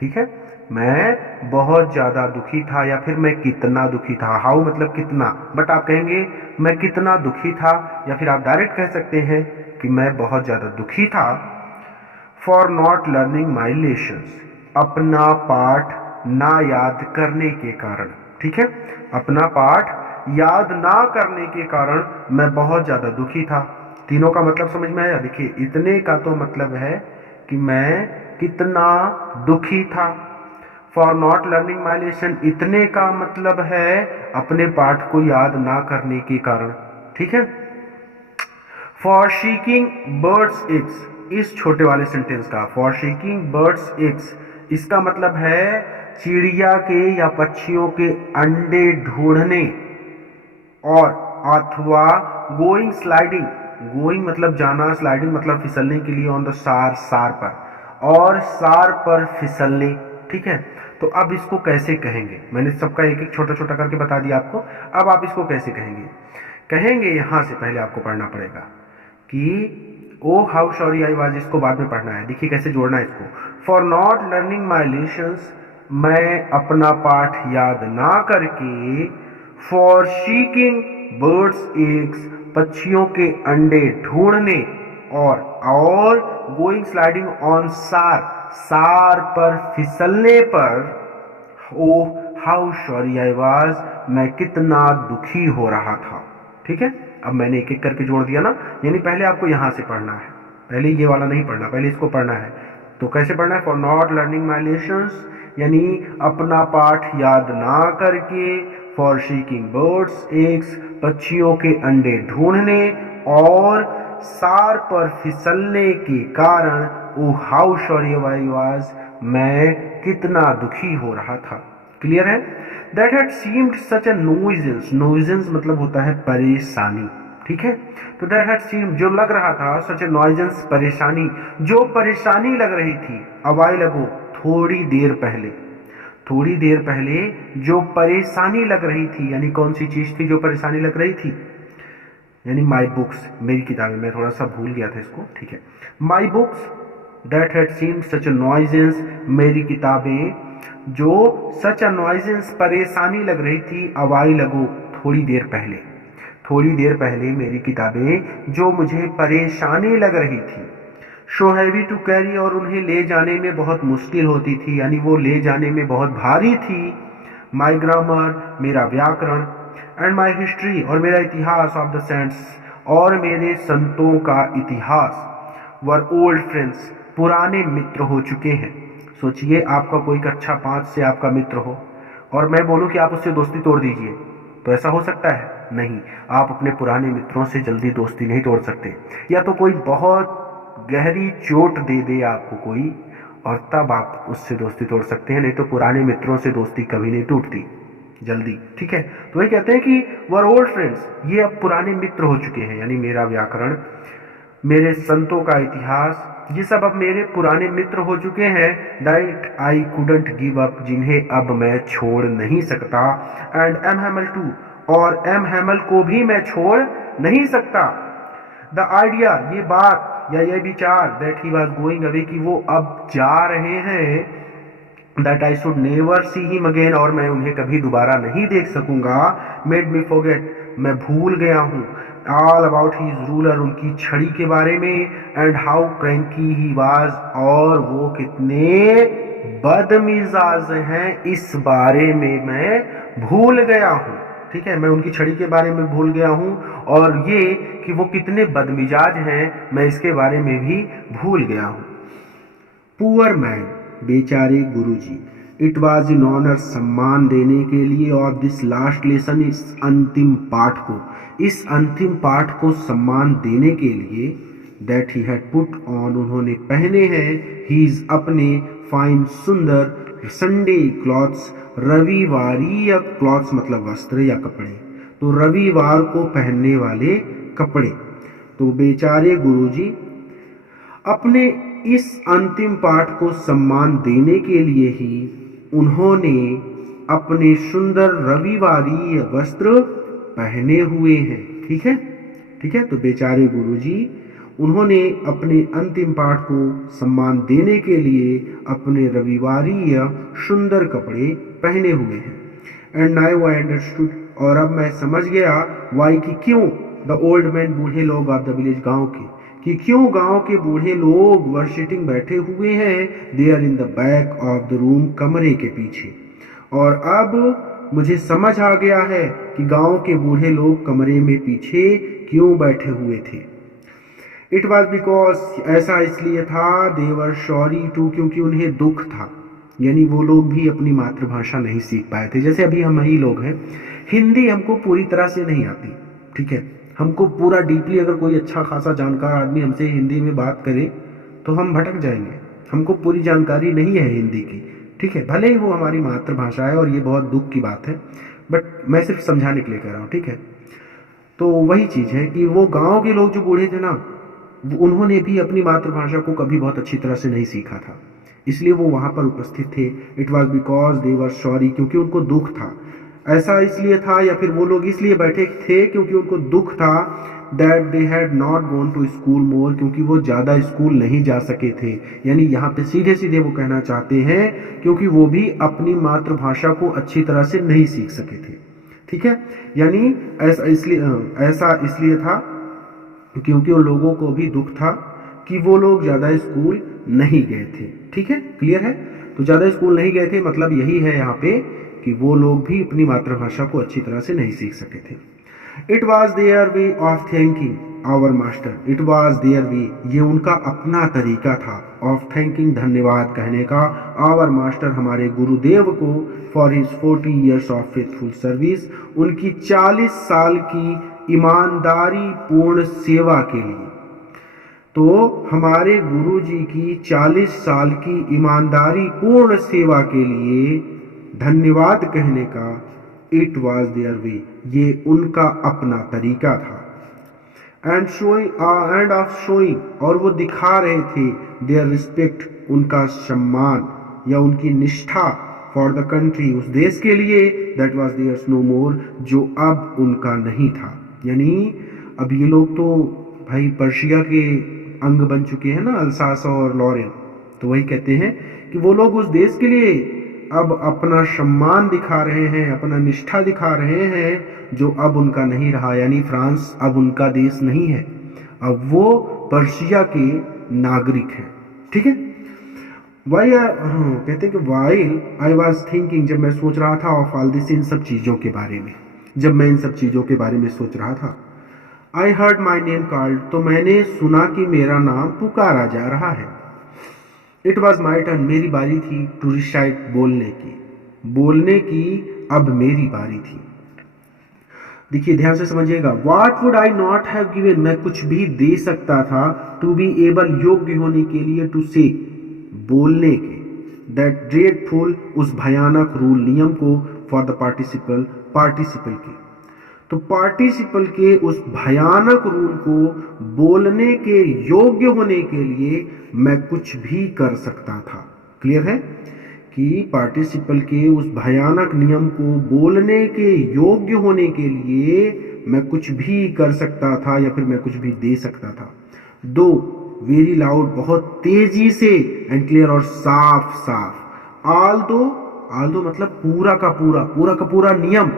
ठीक है, मैं बहुत ज़्यादा दुखी था, या फिर मैं कितना दुखी था। हाउ मतलब कितना, बट आप कहेंगे मैं कितना दुखी था, या फिर आप डायरेक्ट कह सकते हैं कि मैं बहुत ज़्यादा दुखी था। For not learning my lessons, अपना पाठ ना याद करने के कारण। ठीक है, अपना पाठ याद ना करने के कारण मैं बहुत ज़्यादा दुखी था। तीनों का मतलब समझ में आया? देखिए, इतने का तो मतलब है कि मैं कितना दुखी था। For not learning my lesson, इतने का मतलब है अपने पाठ को याद ना करने के कारण। ठीक है, फॉर शीकिंग बर्ड्स एग्स, इस छोटे वाले सेंटेंस का फॉर शीकिंग बर्ड्स एग्स, इसका मतलब है चिड़िया के या पक्षियों के अंडे ढूंढने, और अथवा गोइंग स्लाइडिंग, गोइंग मतलब जाना, स्लाइडिंग मतलब फिसलने के लिए, ऑन द सार, सार पर, और सार पर फिसलने। ठीक है, तो अब इसको कैसे कहेंगे? मैंने सबका एक एक छोटा छोटा करके बता दिया आपको। अब आप इसको कैसे कहेंगे? कहेंगे यहां से पहले आपको पढ़ना पड़ेगा कि ओ हाउ सॉरी आई वाज, इसको बाद में पढ़ना है। देखिए कैसे जोड़ना है इसको। For not learning my lessons, मैं अपना पाठ याद ना करके, फॉर शीकिंग बर्ड्स एग्स, पक्षियों के अंडे ढूंढने, और गोइंग स्लाइडिंग ऑन सार, सार पर फिसलने पर, ओ हाउ सॉरी आई वाज, मैं कितना दुखी हो रहा था। ठीक है, अब मैंने एक एक करके जोड़ दिया ना, यानी पहले आपको यहां से पढ़ना है, पहले ये वाला नहीं पढ़ना, पहले इसको पढ़ना है। तो कैसे पढ़ना है? For not learning my lessons, यानी अपना पाठ याद ना करके, फॉर शीकिंग बर्ड्स एग्स, पक्षियों के अंडे ढूंढने, और सार पर फिसलने के कारण ओ हाउ सॉरी आई वाज, मैं कितना दुखी हो रहा था। क्लियर है? दैट हैड सीम्ड सच ए नोइजेंस, नोइजेंस मतलब होता है परेशानी, ठीक है। तो दैट हैड सीम्ड जो लग रहा था, सच ए नोइजेंस परेशानी, जो परेशानी लग रही थी, अ व्हाइल अगो थोड़ी देर पहले, थोड़ी देर पहले जो परेशानी लग रही थी, यानी कौन सी चीज थी जो परेशानी लग रही थी, यानी माई बुक्स, मेरी किताबें, मैं थोड़ा सा भूल गया था इसको, ठीक है। My books that had seemed such a nuisance, मेरी किताबें जो सच अ नॉइजेंस परेशानी लग रही थी, अवाई लगो थोड़ी देर पहले, थोड़ी देर पहले मेरी किताबें जो मुझे परेशानी लग रही थी, शो हैवी टू कैरी, और उन्हें ले जाने में बहुत मुश्किल होती थी, यानी वो ले जाने में बहुत भारी थी। माई ग्रामर मेरा व्याकरण, एंड माई हिस्ट्री और मेरा इतिहास ऑफ द सेंट्स, और मेरे संतों का इतिहास, वर ओल्ड फ्रेंड्स पुराने मित्र हो चुके हैं। सोचिए आपका कोई कक्षा 5 से आपका मित्र हो और मैं बोलूं कि आप उससे दोस्ती तोड़ दीजिए, तो ऐसा हो सकता है? नहीं, आप अपने पुराने मित्रों से जल्दी दोस्ती नहीं तोड़ सकते। या तो कोई बहुत गहरी चोट दे दे आपको कोई, और तब आप उससे दोस्ती तोड़ सकते हैं, नहीं तो पुराने मित्रों से दोस्ती कभी नहीं टूटती जल्दी, ठीक है। तो वही कहते हैं कि वर ओल्ड फ्रेंड्स, ये अब पुराने मित्र हो चुके हैं, यानी मेरा व्याकरण, मेरे संतों का इतिहास, ये सब अब मेरे पुराने मित्र हो चुके हैं। That I couldn't give up, जिन्हें अब मैं छोड़ नहीं सकता। एंड एम हैमल टू, और एम हैमल को भी मैं छोड़ नहीं सकता। द आइडिया, ये बात या ये विचार, that he was going away, कि वो अब जा रहे हैं, that I should never see him again, और मैं उन्हें कभी दोबारा नहीं देख सकूंगा, मेड मी फॉरगेट, मैं भूल गया हूँ, ऑल अबाउट हीज रूलर, उनकी छड़ी के बारे में, and how cranky he was, और वो कितने बदमिजाज हैं, इस बारे में मैं भूल गया हूँ, ठीक है। मैं उनकी छड़ी के बारे में भूल गया हूँ, और ये कि वो कितने बदमिजाज हैं, मैं इसके बारे में भी भूल गया हूँ। पुअर मैन, बेचारे गुरुजी, इट वॉज इन ऑनर, सम्मान देने के लिए, और दिस लास्ट लेसन, इस अंतिम पाठ को, इस अंतिम पाठ को सम्मान देने के लिए, that he had put on, उन्होंने पहने हैं, हीज अपने, फाइन सुंदर, संडे क्लॉथ्स, रविवारी, या क्लॉथ्स मतलब वस्त्र या कपड़े, तो रविवार को पहनने वाले कपड़े। तो बेचारे गुरुजी अपने इस अंतिम पाठ को सम्मान देने के लिए ही उन्होंने अपने सुंदर रविवारी वस्त्र पहने हुए हैं, ठीक है, ठीक है। तो बेचारे गुरुजी उन्होंने अपने अंतिम पाठ को सम्मान देने के लिए अपने रविवारी या सुंदर कपड़े पहने हुए हैं। एंड नाउ आई अंडरस्टूड, और अब मैं समझ गया, वाई कि क्यों, द ओल्ड मैन, बूढ़े लोग ऑफ द विलेज, गांव के, कि क्यों गांव के बूढ़े लोग वर सिटिंग बैठे हुए हैं, they are in the back of the room, कमरे के पीछे। और अब मुझे समझ आ गया है कि गांव के बूढ़े लोग कमरे में पीछे क्यों बैठे हुए थे। इट वॉज बिकॉज, ऐसा इसलिए था, दे वर सॉरी टू, क्योंकि उन्हें दुख था, यानी वो लोग भी अपनी मातृभाषा नहीं सीख पाए थे। जैसे अभी हम ही लोग हैं, हिंदी हमको पूरी तरह से नहीं आती, ठीक है, हमको पूरा डीपली, अगर कोई अच्छा खासा जानकार आदमी हमसे हिंदी में बात करे तो हम भटक जाएंगे, हमको पूरी जानकारी नहीं है हिंदी की, ठीक है, भले ही वो हमारी मातृभाषा है, और ये बहुत दुख की बात है, बट मैं सिर्फ समझाने के लिए कह रहा हूँ, ठीक है। तो वही चीज़ है कि वो गाँव के लोग जो बूढ़े थे ना, उन्होंने भी अपनी मातृभाषा को कभी बहुत अच्छी तरह से नहीं सीखा था, इसलिए वो वहाँ पर उपस्थित थे। It was because they were sorry, क्योंकि उनको दुख था, ऐसा इसलिए था, या फिर वो लोग इसलिए बैठे थे क्योंकि उनको दुख था, that they had not gone to school more, क्योंकि वो ज़्यादा स्कूल नहीं जा सके थे। यानी यहाँ पे सीधे सीधे वो कहना चाहते हैं क्योंकि वो भी अपनी मातृभाषा को अच्छी तरह से नहीं सीख सके थे, ठीक है। यानी ऐसा इसलिए था क्योंकि उन लोगों को भी दुख था कि वो लोग ज़्यादा स्कूल नहीं गए थे, ठीक है, क्लियर है। तो ज़्यादा स्कूल नहीं गए थे, मतलब यही है यहाँ पे कि वो लोग भी अपनी मातृभाषा को अच्छी तरह से नहीं सीख सके थे। It was their way of thanking our master, it was their way, ये उनका अपना तरीका था, ऑफ थैंकिंग, धन्यवाद कहने का, आवर मास्टर, हमारे गुरुदेव को, for his 40 years of faithful service, उनकी 40 साल की ईमानदारी पूर्ण सेवा के लिए, तो हमारे गुरुजी की 40 साल की ईमानदारी पूर्ण सेवा के लिए धन्यवाद कहने का इट वॉज देयर वे, ये उनका अपना तरीका था। एंड ऑफ शोइंग, और वो दिखा रहे थे देयर रिस्पेक्ट, उनका सम्मान या उनकी निष्ठा फॉर द कंट्री, उस देश के लिए, दैट वॉज देयर्स नो मोर, जो अब उनका नहीं था। यानी अब ये लोग तो भाई पर्शिया के अंग बन चुके हैं ना, अल्सास और लॉरेन, तो वही कहते हैं कि वो लोग उस देश के लिए अब अपना सम्मान दिखा रहे हैं, अपना निष्ठा दिखा रहे हैं, जो अब उनका नहीं रहा। यानी फ्रांस अब उनका देश नहीं है, अब वो पर्शिया के नागरिक हैं। ठीक है, कहते हैं कि वाइल आई वॉज थिंकिंग, जब मैं सोच रहा था ऑफ ऑल दिस, इन सब चीज़ों के बारे में, जब मैं इन सब चीज़ों के बारे में सोच रहा था, I heard my name called, तो मैंने सुना कि मेरा नाम पुकारा जा रहा है। इट वॉज माई टर्न, मेरी बारी थी, टू रिसाइट, बोलने की अब मेरी बारी थी। देखिए ध्यान से समझिएगा, what would I not have given, मैं कुछ भी दे सकता था, टू बी एबल, योग्य होने के लिए, टू से, बोलने के, दैट ड्रेडफुल, उस भयानक रूल, नियम को, फॉर द पार्टिसिपल के, तो पार्टिसिपल के उस भयानक रूल को बोलने के योग्य होने के लिए मैं कुछ भी कर सकता था। क्लियर है कि पार्टिसिपल के उस भयानक नियम को बोलने के योग्य होने के लिए मैं कुछ भी कर सकता था या फिर मैं कुछ भी दे सकता था। दो, वेरी लाउड, बहुत तेजी से, एंड क्लियर, और साफ साफ। ऑल दो मतलब पूरा का पूरा नियम,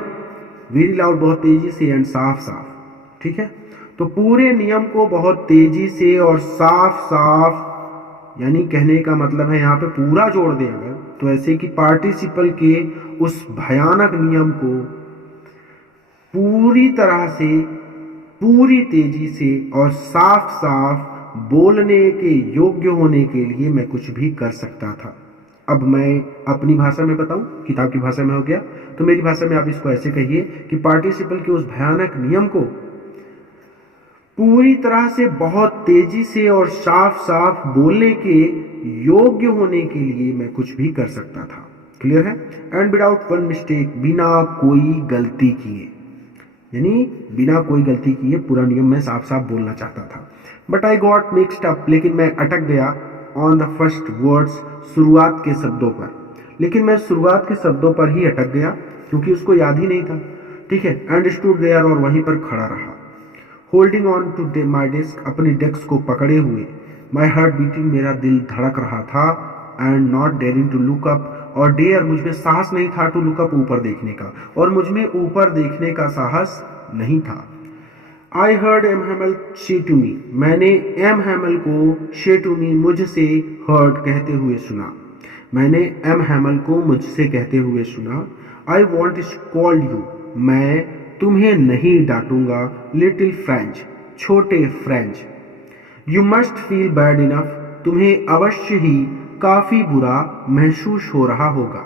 वेरी लाउड बहुत तेजी से, एंड साफ साफ। ठीक है, तो पूरे नियम को बहुत तेजी से और साफ साफ, यानी कहने का मतलब है यहाँ पे पूरा जोड़ दें अगर, तो ऐसे कि पार्टिसिपल के उस भयानक नियम को पूरी तरह से, पूरी तेजी से और साफ साफ बोलने के योग्य होने के लिए मैं कुछ भी कर सकता था। अब मैं अपनी भाषा में बताऊं, किताब की भाषा में हो गया, तो मेरी भाषा में आप इसको ऐसे कहिए कि पार्टिसिपल के उस भयानक नियम को पूरी तरह से, बहुत तेजी से और साफ साफ बोलने के योग्य होने के लिए मैं कुछ भी कर सकता था। क्लियर है, एंड विदाउट वन मिस्टेक, बिना कोई गलती किए, यानी बिना कोई गलती किए पूरा नियम मैं साफ साफ बोलना चाहता था। But I got mixed up, लेकिन मैं अटक गया, ऑन द फर्स्ट वर्ड्स, शुरुआत के शब्दों पर, लेकिन मैं शुरुआत के शब्दों पर ही अटक गया क्योंकि उसको याद ही नहीं था। ठीक है, एंड स्टूड देयर, और वहीं पर खड़ा रहा, holding on to my desk, अपनी डेस्क को पकड़े हुए, माई हार्ट बीटिंग, मेरा दिल धड़क रहा था, and not daring to look up, और डेयर, मुझमें साहस नहीं था, टू लुक अप, ऊपर देखने का, और मुझमें ऊपर देखने का साहस नहीं था। आई हर्ड एम हैमल से टू मी, मैंने एम हैमल को से टू मी, मुझसे, हर्ड कहते हुए सुना, मैंने एम हैमल को मुझसे कहते हुए सुना। आई वॉन्ट स्कॉल्ड यू, मैं तुम्हें नहीं डांटूंगा, लिटिल फ्रेंच, छोटे French, you must feel bad enough, तुम्हें अवश्य ही काफी बुरा महसूस हो रहा होगा।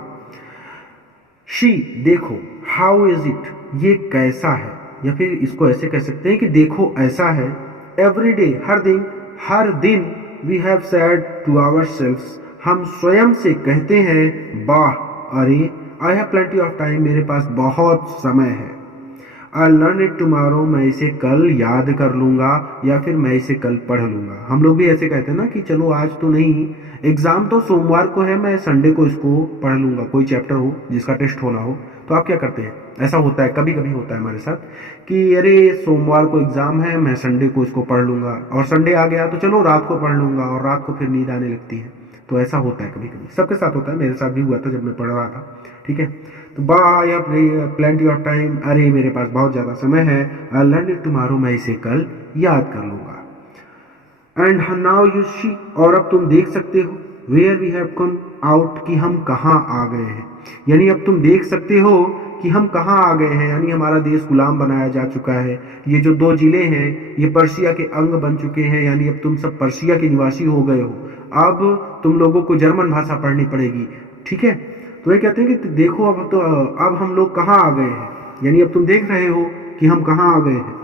शी, देखो, हाउ इज इट, ये कैसा है, या फिर इसको ऐसे कह सकते हैं कि देखो ऐसा है, एवरी डे, हर दिन, we have said to ourselves, हम स्वयं से कहते हैं, वाह, अरे, I have plenty of time, मेरे पास बहुत समय है, आई लर्न इट टुमारो, मैं इसे कल याद कर लूंगा, या फिर मैं इसे कल पढ़ लूंगा। हम लोग भी ऐसे कहते हैं ना कि चलो आज तो नहीं, एग्जाम तो सोमवार को है, मैं संडे को इसको पढ़ लूंगा, कोई चैप्टर हो जिसका टेस्ट होना हो, तो आप क्या करते हैं, ऐसा होता है, कभी कभी होता है हमारे साथ कि अरे सोमवार को एग्जाम है, मैं संडे को इसको पढ़ लूंगा, और संडे आ गया तो चलो रात को पढ़ लूंगा, और रात को फिर नींद आने लगती है। तो ऐसा होता है कभी कभी, सबके साथ होता है, मेरे साथ भी हुआ था जब मैं पढ़ रहा था। ठीक है, तो बाय प्लेंटी ऑफ टाइम, अरे मेरे पास बहुत ज़्यादा समय है, आई लर्न इट टुमारो, मैं इसे कल याद कर लूंगा। एंड नाउ यू सी, और अब तुम देख सकते हो, where we have come out, कि हम कहाँ आ गए हैं, यानी अब तुम देख सकते हो कि हम कहाँ आ गए हैं, यानी हमारा देश गुलाम बनाया जा चुका है, ये जो 2 जिले हैं ये पर्शिया के अंग बन चुके हैं, यानी अब तुम सब पर्शिया के निवासी हो गए हो, अब तुम लोगों को जर्मन भाषा पढ़नी पड़ेगी। ठीक है, तो ये कहते हैं कि देखो अब हम लोग कहाँ आ गए हैं, यानी अब तुम देख रहे हो कि हम कहाँ आ गए हैं।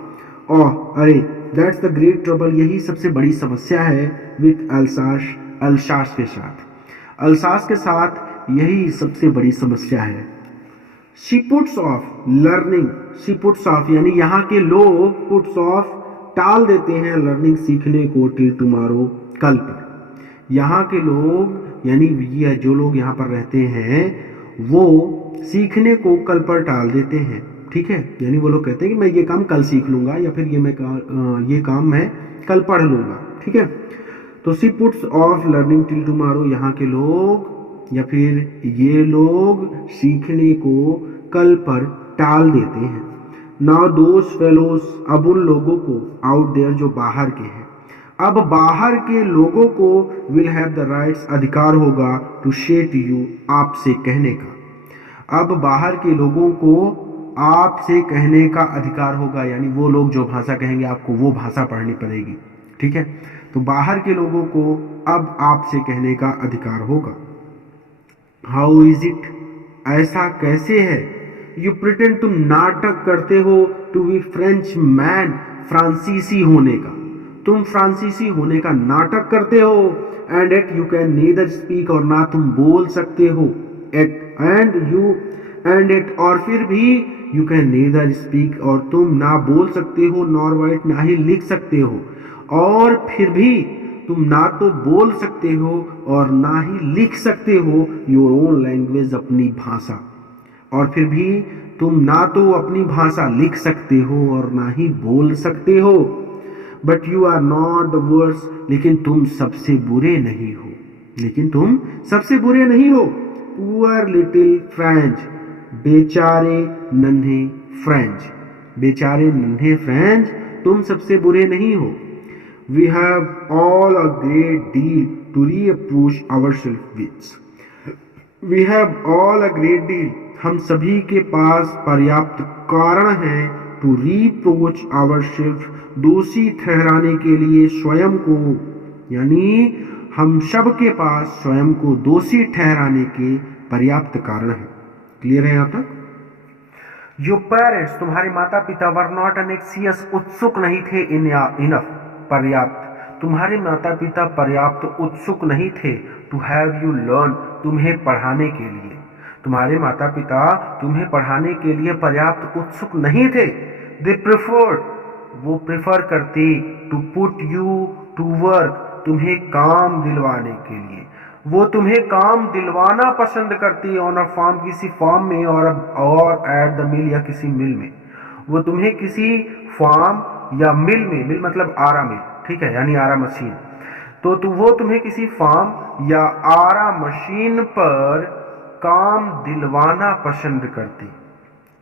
ओह, अरे, दैट्स द ग्रेट ट्रबल, यही सबसे बड़ी समस्या है विथ अल्सास के साथ, अल्सास के साथ यही सबसे बड़ी समस्या है। She puts of learning, she puts of यानी यहाँ के लोग पुट्स ऑफ टाल देते हैं लर्निंग सीखने को टिल टुमारो कल पर। यहाँ के लोग यानी ये जो लोग यहाँ पर रहते हैं वो सीखने को कल पर टाल देते हैं, ठीक है। यानी वो लोग कहते हैं कि मैं ये काम कल सीख लूंगा या फिर ये काम मैं कल पढ़ लूंगा, ठीक है। तो she puts of learning till tomorrow, यहाँ के लोग या फिर ये लोग सीखने को कल पर टाल देते हैं। नाउ दोस फेलोज, अब उन लोगों को आउट देयर जो बाहर के हैं, अब बाहर के लोगों को विल हैव द राइट्स, अधिकार होगा टू से टू यू, आपसे कहने का। अब बाहर के लोगों को आपसे कहने का अधिकार होगा, यानी वो लोग जो भाषा कहेंगे आपको वो भाषा पढ़नी पड़ेगी, ठीक है। तो बाहर के लोगों को अब आपसे कहने का अधिकार होगा। हाउ इज इट, ऐसा कैसे है। यू प्रिटेंड, तुम नाटक करते हो टू बी फ्रेंच मैन, फ्रांसीसी होने का, तुम फ्रांसीसी होने का नाटक करते हो। And at you can neither speak, और ना तुम बोल सकते हो। एंड एट और फिर भी यू कैन नीदर स्पीक, और तुम ना बोल सकते हो, नॉर राइट, ना ही लिख सकते हो। और फिर भी तुम ना तो बोल सकते हो और ना ही लिख सकते हो योर ओन लैंग्वेज, अपनी भाषा। और फिर भी तुम ना तो अपनी भाषा लिख सकते हो और ना ही बोल सकते हो। But you are not the worst, लेकिन तुम सबसे बुरे नहीं हो, लेकिन तुम सबसे बुरे नहीं हो। पुअर लिटिल फ्रेंच, बेचारे नन्हे फ्रेंच, बेचारे नन्हे फ्रेंच, तुम सबसे बुरे नहीं हो। We have all a great deal to reproach ourselves with. We have all a great deal, हम सभी के पास पर्याप्त कारण है to reproach ourselves, दोषी ठहराने के लिए स्वयं को, यानी हम सब के पास स्वयं को दोषी ठहराने के पर्याप्त कारण है। क्लियर है यहाँ तक। योर पेरेंट्स, तुम्हारे माता पिता वर नॉट एनेक्सियस, उत्सुक नहीं थे इनफ, पर्याप्त, तुम्हारे माता पिता पर्याप्त उत्सुक नहीं थे टू हैव यू लर्न, तुम्हें पढ़ाने के लिए, तुम्हारे माता पिता तुम्हें पढ़ाने के लिए पर्याप्त उत्सुक नहीं थे। दे प्रेफर्ड, वो प्रेफर करते, to put you to work, तुम्हें काम दिलवाने के लिए, वो तुम्हें काम दिलवाना पसंद करती ऑन अ फार्म, किसी फार्म में, और एट द मिल, या किसी मिल में, वो तुम्हें किसी फार्म या मिल में, मिल मतलब आरा मिल, ठीक है, यानी आरा मशीन, तो वो तुम्हें किसी फार्म या आरा मशीन पर काम दिलवाना पसंद करती।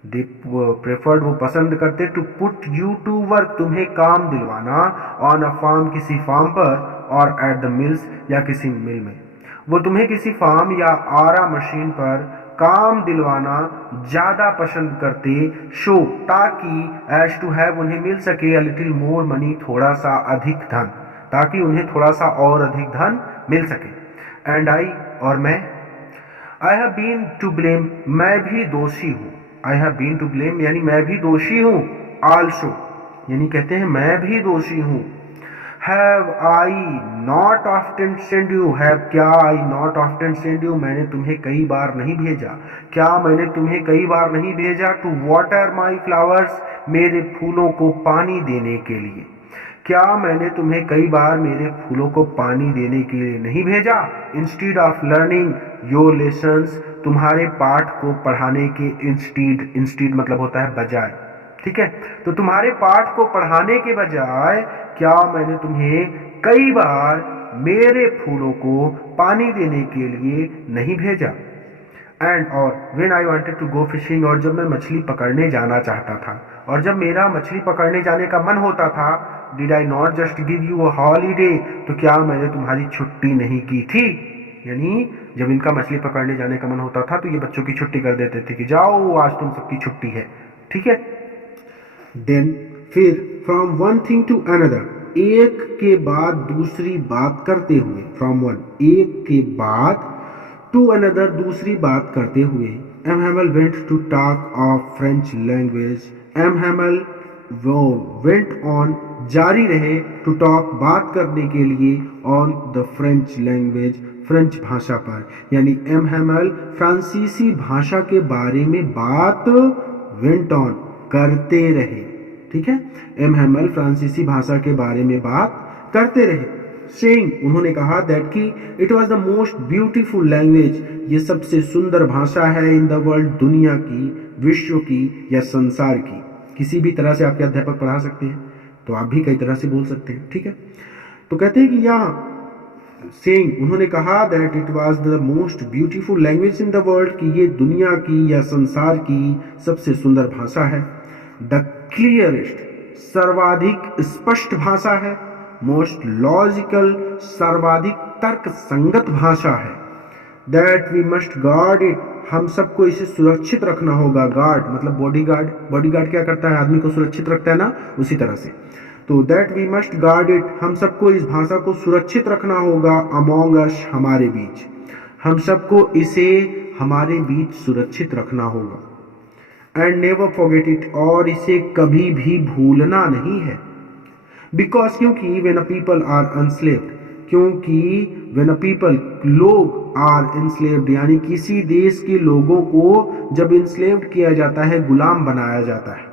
दे प्रेफर्ड, वो पसंद करते, to put you to work, तुम्हें काम दिलवाना, ऑन अ फार्म, किसी फार्म पर, और एट द मिल्स, या किसी मिल में, वो तुम्हें किसी फार्म या आरा मशीन पर काम दिलवाना ज्यादा पसंद करते, शो, ताकि, एज टू हैव, उन्हें मिल सके, अ लिटिल मोर मनी, थोड़ा सा अधिक धन, ताकि उन्हें थोड़ा सा और अधिक धन मिल सके। एंड आई, और मैं, I have been to blame, मैं भी दोषी हूँ, I have been to blame यानी मैं भी दोषी हूँ, आल्सो यानी कहते हैं मैं भी दोषी हूँ। Have I not often send you, have क्या आई नॉट ऑफ्टन सेंड यू, मैंने तुम्हें कई बार नहीं भेजा, क्या मैंने तुम्हें कई बार नहीं भेजा, टू वाटर माई फ्लावर्स, मेरे फूलों को पानी देने के लिए, क्या मैंने तुम्हें कई बार मेरे फूलों को पानी देने के लिए नहीं भेजा। Instead of learning your lessons, तुम्हारे पाठ को पढ़ाने के, इंस्टीड मतलब होता है बजाय, ठीक है, तो तुम्हारे पाठ को पढ़ाने के बजाय क्या मैंने तुम्हें कई बार मेरे फूलों को पानी देने के लिए नहीं भेजा। एंड और when I wanted to go fishing, और जब मैं मछली पकड़ने जाना चाहता था, और जब मेरा मछली पकड़ने जाने का मन होता था, did I not just give you a holiday, तो क्या मैंने तुम्हारी छुट्टी नहीं की थी। यानी जब इनका मछली पकड़ने जाने का मन होता था तो ये बच्चों की छुट्टी कर देते थे कि जाओ आज तुम सबकी छुट्टी है, ठीक है। देन फिर from one thing to another, एक के बाद दूसरी बात करते हुए, फ्रॉम वन एक के बाद, टू अनदर दूसरी बात करते हुए, M Hamel went to talk of French language, M Hamel वो वेंट ऑन जारी रहे टू टॉक बात करने के लिए on the French language French भाषा पर, यानी एम हैमल फ्रांसीसी भाषा के बारे में बात वेंट ऑन करते रहे। ठीक है, एम हैमल फ्रांसीसी भाषा के बारे में बात करते रहे। सेइंग, उन्होंने कहा दैट कि it was the most beautiful language, ये सबसे सुंदर भाषा है इन द वर्ल्ड, दुनिया की, विश्व की या संसार की। किसी भी तरह से आपके अध्यापक पढ़ा सकते हैं, तो आप भी कई तरह से बोल सकते हैं। ठीक है, तो कहते हैं कि यहाँ सेइंग, उन्होंने कहा that it was the most beautiful language in the world, कि ये दुनिया की या संसार की सबसे सुंदर भाषा है। द क्लियरेस्ट, सर्वाधिक स्पष्ट भाषा है। मोस्ट लॉजिकल, सर्वाधिक तर्क संगत भाषा है। That we must guard it, हम सबको इसे सुरक्षित रखना होगा। गार्ड मतलब बॉडीगार्ड, बॉडीगार्ड क्या करता है, आदमी को सुरक्षित रखता है ना, उसी तरह से। तो that we must guard it, हम सबको इस भाषा को सुरक्षित रखना होगा। अमोंग अस, हमारे बीच, हम सबको इसे हमारे बीच सुरक्षित रखना होगा। एंड नेवर फॉरगेट इट, और इसे कभी भी भूलना नहीं है। बिकॉज, क्योंकि व्हेन अ पीपल आर अनस्लेव्ड, क्योंकि व्हेन अ पीपल, लोग, आर इंस्लेव्ड, यानी किसी देश के लोगों को जब इंस्लेव्ड किया जाता है, गुलाम बनाया जाता है,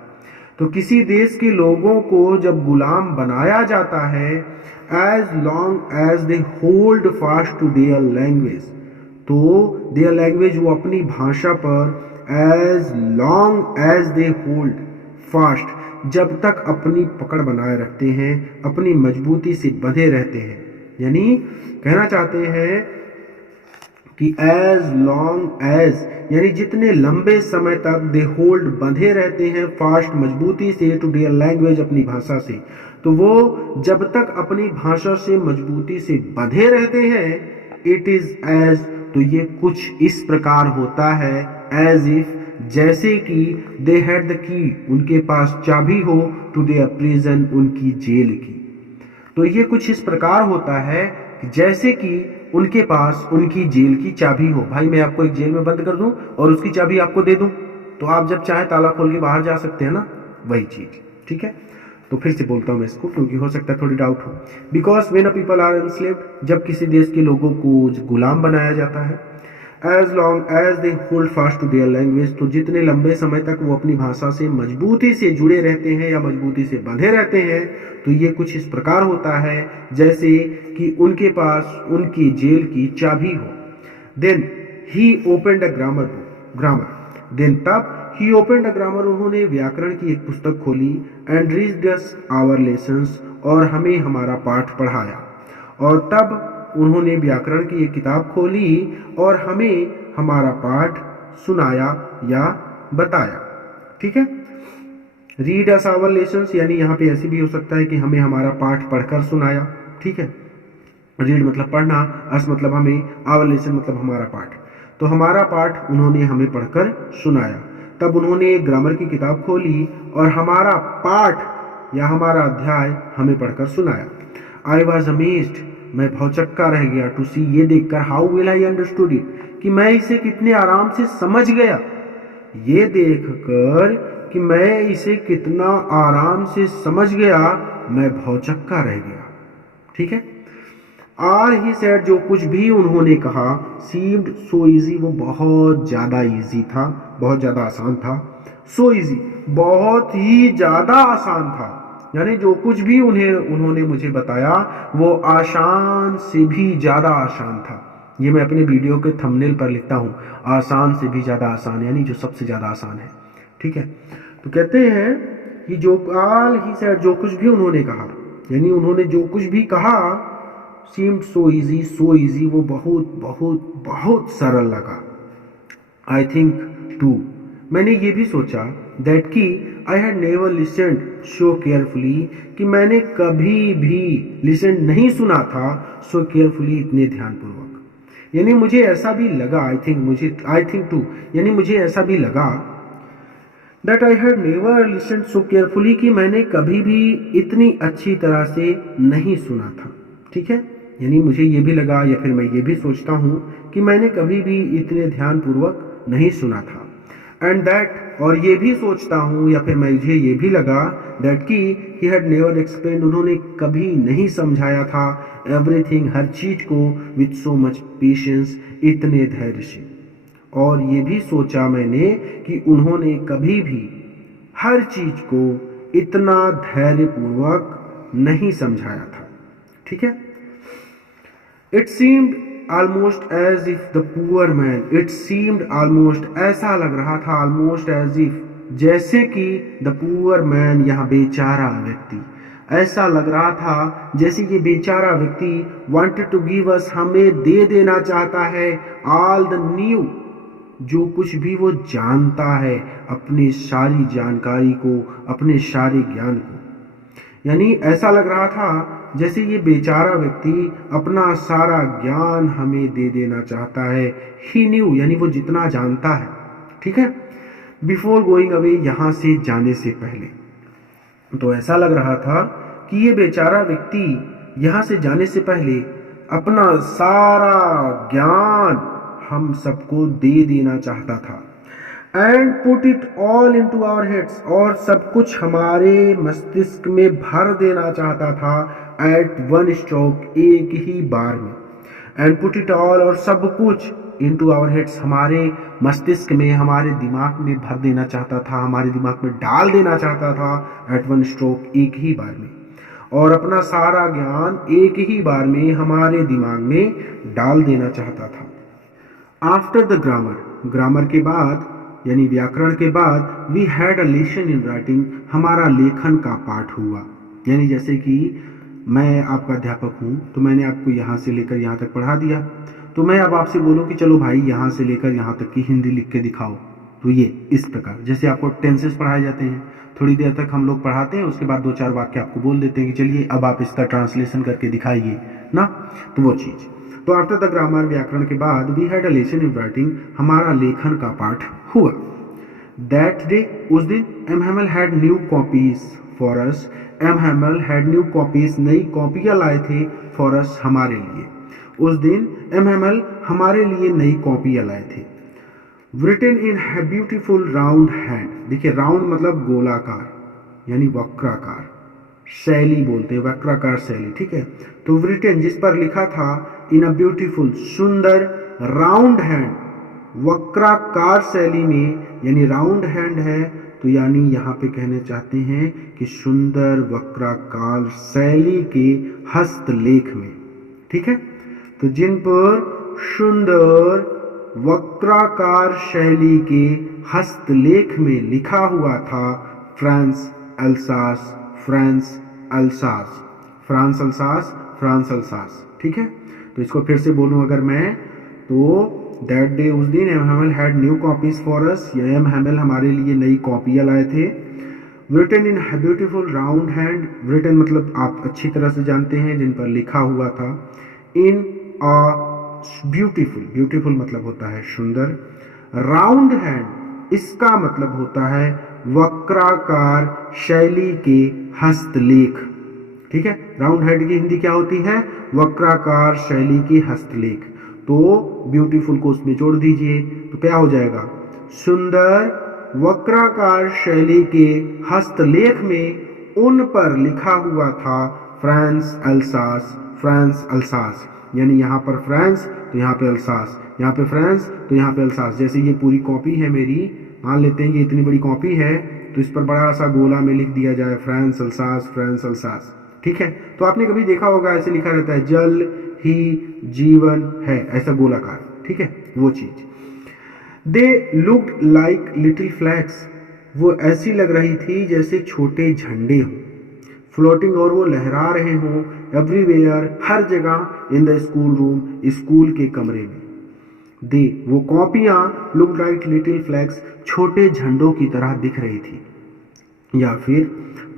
तो किसी देश के लोगों को जब गुलाम बनाया जाता है, as long as they hold fast to their language, to their language, वो अपनी भाषा पर, as long as they hold fast, जब तक अपनी पकड़ बनाए रखते हैं, अपनी मजबूती से बंधे रहते हैं। यानी कहना चाहते हैं कि एज लॉन्ग एज, यानी जितने लंबे समय तक दे होल्ड, बंधे रहते हैं, फास्ट, मजबूती से, टू देयर लैंग्वेज, अपनी भाषा से, तो वो जब तक अपनी भाषा से मजबूती से बंधे रहते हैं, इट इज एज, तो ये कुछ इस प्रकार होता है, एज इफ, जैसे कि दे हैड द की, उनके पास चाबी हो, टू देयर प्रिजन, उनकी जेल की। तो ये कुछ इस प्रकार होता है जैसे कि उनके पास उनकी जेल की चाबी हो। भाई मैं आपको एक जेल में बंद कर दूं और उसकी चाबी आपको दे दूं, तो आप जब चाहे ताला खोल के बाहर जा सकते हैं ना, वही चीज। ठीक है, तो फिर से बोलता हूं मैं इसको, क्योंकि हो सकता है थोड़ी डाउट हो। Because when a people are enslaved, जब किसी देश के लोगों को गुलाम बनाया जाता है, as long as they hold fast to their language, तो जितने लंबे समय तक वो अपनी भाषा से मजबूती से जुड़े रहते हैं या मजबूती से बंधे रहते हैं, तो ये कुछ इस प्रकार होता है जैसे कि उनके पास उनकी जेल की चाबी हो। Then he opened a grammar book, grammar, then तब ही ओपनड अ ग्रामर, उन्होंने व्याकरण की एक पुस्तक खोली, and read us our lessons, और हमें हमारा पाठ पढ़ाया। और तब उन्होंने व्याकरण की एक किताब खोली और हमें हमारा पाठ सुनाया या बताया। ठीक है, रीड अस आवर लेसन्स, यानी यहाँ पे ऐसे भी हो सकता है कि हमें हमारा पाठ पढ़कर सुनाया। ठीक है, रीड मतलब पढ़ना, अस मतलब हमें, आवर लेसन मतलब हमारा पाठ, तो हमारा पाठ उन्होंने हमें पढ़कर सुनाया। तब उन्होंने एक ग्रामर की किताब खोली और हमारा पाठ या हमारा अध्याय हमें पढ़कर सुनाया। आई वॉज अमेज्ड, मैं भौचक्का रह गया, टू सी, ये देखकर, how well I understood it, कि मैं इसे कितने आराम से समझ गया। ये देखकर कि मैं इसे कितना आराम से समझ गया, मैं भौचक्का रह गया। ठीक है, आर ही सेड, जो कुछ भी उन्होंने कहा, सीम्ड सो इजी, वो बहुत ज्यादा इजी था, बहुत ज्यादा आसान था। सो इजी, बहुत ही ज्यादा आसान था, यानी जो कुछ भी उन्होंने मुझे बताया वो आसान से भी ज्यादा आसान था। ये मैं अपने वीडियो के थंबनेल पर लिखता हूँ, आसान से भी ज्यादा आसान, यानी जो सबसे ज्यादा आसान है। ठीक है, तो कहते हैं कि जो आल ही सेड, जो कुछ भी उन्होंने कहा, यानी उन्होंने जो कुछ भी कहा, seemed so easy, so easy, वो बहुत बहुत बहुत सरल लगा। आई थिंक टू, मैंने ये भी सोचा, दैट कि I had never listened so carefully, कि मैंने कभी भी लिसन नहीं सुना था सो केयरफुली, इतने ध्यानपूर्वक। यानी मुझे ऐसा भी लगा, आई थिंक टू, यानी मुझे ऐसा भी लगा that I had never listened so carefully, कि मैंने कभी भी इतनी अच्छी तरह से नहीं सुना था। ठीक है, यानी मुझे ये भी लगा, या फिर मैं ये भी सोचता हूँ कि मैंने कभी भी इतने ध्यानपूर्वक नहीं सुना था। एंड दैट, और ये भी सोचता हूँ या फिर मुझे ये भी लगा दैट कि ही हैड नेवर एक्सप्लेन, उन्होंने कभी नहीं समझाया था एवरीथिंग, हर चीज को विथ सो मच पेशेंस, इतने धैर्य से। और ये भी सोचा मैंने कि उन्होंने कभी भी हर चीज को इतना धैर्यपूर्वक नहीं समझाया था। ठीक है। It seemed almost as if the poor man, it seemed almost, ऐसा लग रहा था, ऑलमोस्ट एज इफ, जैसे कि द पुअर मैन, यहाँ बेचारा व्यक्ति, ऐसा लग रहा था जैसे ये बेचारा व्यक्ति वांटेड टू गिव अस, हमें दे देना चाहता है, ऑल द न्यू, जो कुछ भी वो जानता है, अपनी सारी जानकारी को, अपने सारे ज्ञान को। यानी ऐसा लग रहा था जैसे ये बेचारा व्यक्ति अपना सारा ज्ञान हमें दे देना चाहता है। ही न्यू, यानी वो जितना जानता है। ठीक है। बिफोर गोइंग अवे, यहाँ से जाने से पहले। तो ऐसा लग रहा था कि ये बेचारा व्यक्ति यहाँ से जाने से पहले अपना सारा ज्ञान हम सबको दे देना चाहता था। And put it all into our heads, और सब कुछ हमारे मस्तिष्क में भर देना चाहता था, एट वन स्ट्रोक, एक ही बार में। एंड पुट इट ऑल, और सब कुछ, इनटू आवर हेड्स, हमारे मस्तिष्क में, हमारे दिमाग में भर देना चाहता था, हमारे दिमाग में डाल देना चाहता था, एट वन स्ट्रोक, एक ही बार में। और अपना सारा ज्ञान एक ही बार में हमारे दिमाग में डाल देना चाहता था। आफ्टर द ग्रामर, ग्रामर के बाद यानी व्याकरण के बाद, we had a lesson in writing, हमारा लेखन का पाठ हुआ। यानी जैसे कि मैं आपका अध्यापक हूँ, तो मैंने आपको यहाँ से लेकर यहाँ तक पढ़ा दिया, तो मैं अब आपसे बोलूँ कि चलो भाई यहाँ से लेकर यहाँ तक की हिंदी लिख के दिखाओ, तो ये इस प्रकार, जैसे आपको टेंसेस पढ़ाए जाते हैं, थोड़ी देर तक हम लोग पढ़ाते हैं, उसके बाद 2-4 वाक्य आपको बोल देते हैं कि चलिए अब आप इसका ट्रांसलेशन करके दिखाइए ना, तो वो चीज़। तो आफ्टर द ग्रामर, व्याकरण के बाद, we had a lesson in writing, हमारा लेखन का पाठ हुआ। दैट डे, उस दिन, M Hamel had new copies for us, M Hamel had new copies, नई कॉपियाँ लाए थे, फॉर अस, हमारे लिए। उस दिन एम हैमल हमारे लिए नई कॉपियाँ लाए थे। written in a beautiful round hand, देखिए राउंड मतलब गोलाकार यानी वक्राकार, शैली बोलते हैं, वक्राकार शैली। ठीक है। तो written, जिस पर लिखा था, in a beautiful, सुंदर, राउंड हैंड, वक्राकार शैली में, यानी राउंड हैंड है, तो यानी यहाँ पे कहने चाहते हैं कि सुंदर वक्राकार शैली के हस्तलेख में। ठीक है। तो जिन पर सुंदर वक्राकार शैली के हस्तलेख में लिखा हुआ था, France Alsace, France Alsace, France Alsace, France Alsace. ठीक है। तो इसको फिर से बोलूं अगर मैं, तो दैट डे, उस दिन, M Hamel had new copies for us, या एम हैमल हमारे लिए नई कॉपियाँ लाए थे। written in a beautiful round hand, written मतलब आप अच्छी तरह से जानते हैं, जिन पर लिखा हुआ था। in a beautiful, beautiful मतलब होता है सुंदर, राउंड हैंड इसका मतलब होता है वक्राकार शैली के हस्तलेख। ठीक है। राउंड हैंड की हिंदी क्या होती है? वक्राकार शैली के हस्तलेख। तो ब्यूटीफुल को उसमें जोड़ दीजिए, तो क्या हो जाएगा? सुंदर वक्राकार शैली के हस्तलेख में उन पर लिखा हुआ था फ्रांस अल्सास, फ्रांस अल्सास, यानी यहाँ पर फ्रांस तो यहाँ पे अल्सास, यहाँ पे फ्रांस तो यहाँ पे अल्सास। जैसे ये पूरी कॉपी है मेरी, मान लेते हैं कि इतनी बड़ी कॉपी है, तो इस पर बड़ा सा गोला में लिख दिया जाए फ्रांस अल्सास, फ्रांस अल्सास। ठीक है। तो आपने कभी देखा होगा ऐसे लिखा रहता है, जल ही जीवन है, ऐसा गोलाकार। ठीक है, वो चीज। They looked like little flags, वो ऐसी लग रही थी जैसे छोटे झंडे हों, फ्लोटिंग, और वो लहरा रहे हों, एवरीवेयर, हर जगह, in the school room, school के कमरे में। दे, वो कॉपियां, लुक लाइक लिटिल फ्लैग्स, छोटे झंडों की तरह दिख रही थी, या फिर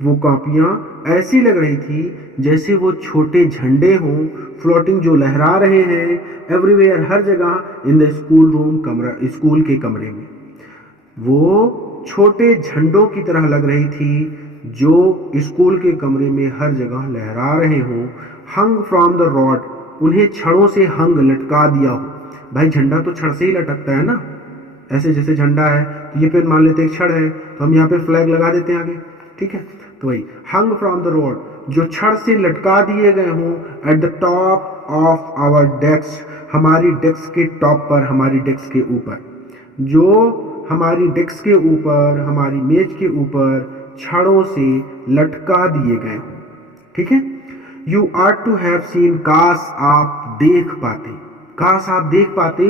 वो कॉपियां ऐसी लग रही थी जैसे वो छोटे झंडे हों, फ्लोटिंग, जो लहरा रहे हैं, एवरीवेयर, हर जगह, इन द स्कूल रूम, कमरा, स्कूल के कमरे में। वो छोटे झंडों की तरह लग रही थी जो स्कूल के कमरे में हर जगह लहरा रहे हों। हंग फ्रॉम द रॉड, उन्हें छड़ों से हंग, लटका दिया हो। भाई झंडा तो छड़ से ही लटकता है ना, ऐसे जैसे झंडा है तो ये पेन मान लेते हैं एक छड़ है, तो हम यहाँ पे फ्लैग लगा देते हैं आगे, ठीक है। तो वही हंग फ्रॉम द रोड, जो छड़ से लटका दिए गए हों, at the top of our desk, हमारी डेस्क के टॉप पर, हमारी डेस्क के ऊपर, जो हमारी डेस्क के ऊपर, हमारी मेज के ऊपर छड़ों से लटका दिए गए हों, ठीक है। You are to have seen, काश आप देख पाते, काश आप देख पाते,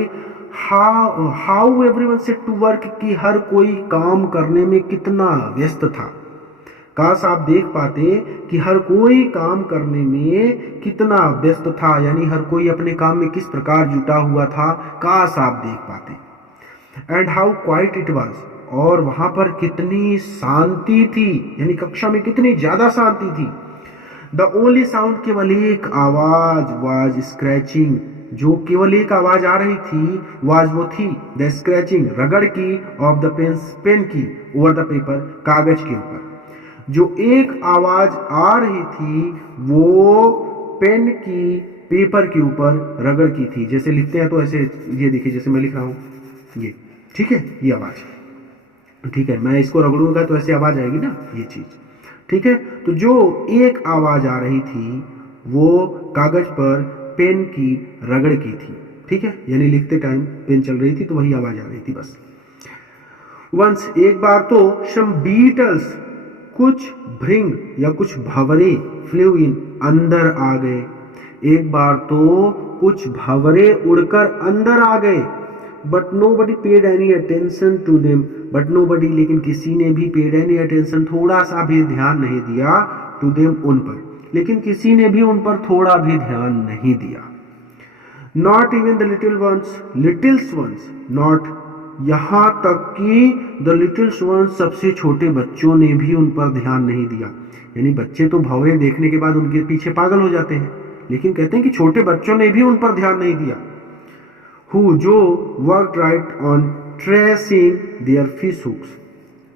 how everyone set to work, कि हर कोई काम करने में कितना व्यस्त था। काश आप देख पाते कि हर कोई काम करने में कितना व्यस्त था, यानी हर कोई अपने काम में किस प्रकार जुटा हुआ था, काश आप देख पाते। And how quite it was, और वहां पर कितनी शांति थी, यानी कक्षा में कितनी ज्यादा शांति थी। द ओनली साउंड, केवल एक आवाज, वाज स्क्रैचिंग, जो केवल एक आवाज आ रही थी, वाज वो थी, द स्क्रैचिंग, रगड़ की, ऑफ द पेन की, ओवर द पेपर, कागज के ऊपर। जो एक आवाज आ रही थी वो पेन की पेपर के ऊपर रगड़ की थी। जैसे लिखते हैं तो ऐसे, ये देखिए जैसे मैं लिख रहा हूं ये, ठीक है, ये आवाज, ठीक है, मैं इसको रगड़ूंगा तो ऐसे आवाज आएगी ना, ये चीज, ठीक है। तो जो एक आवाज आ रही थी वो कागज पर पेन की रगड़ की थी, ठीक है, यानी लिखते टाइम पेन चल रही थी तो वही आवाज आ रही थी बस। वंस, एक बार तो, सम बीटल्स, कुछ भृंग या कुछ भंवरे, फ्लू इन, अंदर आ गए। एक बार तो कुछ भंवरे उड़कर अंदर आ गए। But nobody paid any attention to them, but nobody, लेकिन किसी ने भी पेड एनी अटेंशन, थोड़ा सा भी ध्यान नहीं दिया, टू देम, उन पर, लेकिन किसी ने भी उन पर थोड़ा भी ध्यान नहीं दिया। Not even the little ones, littles ones, not, यहां तक कि द लिटिल्स वंस, सबसे छोटे बच्चों ने भी उन पर ध्यान नहीं दिया। यानी बच्चे तो भंवरे देखने के बाद उनके पीछे पागल हो जाते हैं, लेकिन कहते हैं कि छोटे बच्चों ने भी उन पर ध्यान नहीं दिया। हु, जो, worked right on tracing their fish hooks.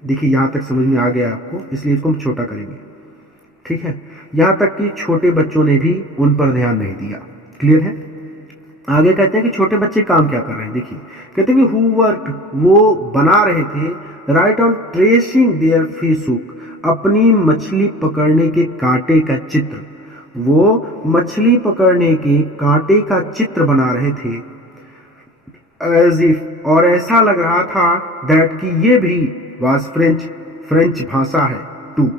देखिए यहां तक समझ में आ गया आपको, इसलिए इसको हम छोटा करेंगे, ठीक है। यहां तक कि छोटे बच्चों ने भी उन पर ध्यान नहीं दिया। क्लियर है। आगे कहते हैं कि छोटे बच्चे काम क्या कर रहे हैं, देखिए कहते हैं कि हु वर्कड, वो बना रहे थे, right on tracing their fish hook, अपनी मछली पकड़ने के कांटे का चित्र, वो मछली पकड़ने के कांटे का चित्र बना रहे थे। एज इफ, और ऐसा लग रहा था, दैट कि ये भी, वाज फ्रेंच, फ्रेंच भाषा है, टू,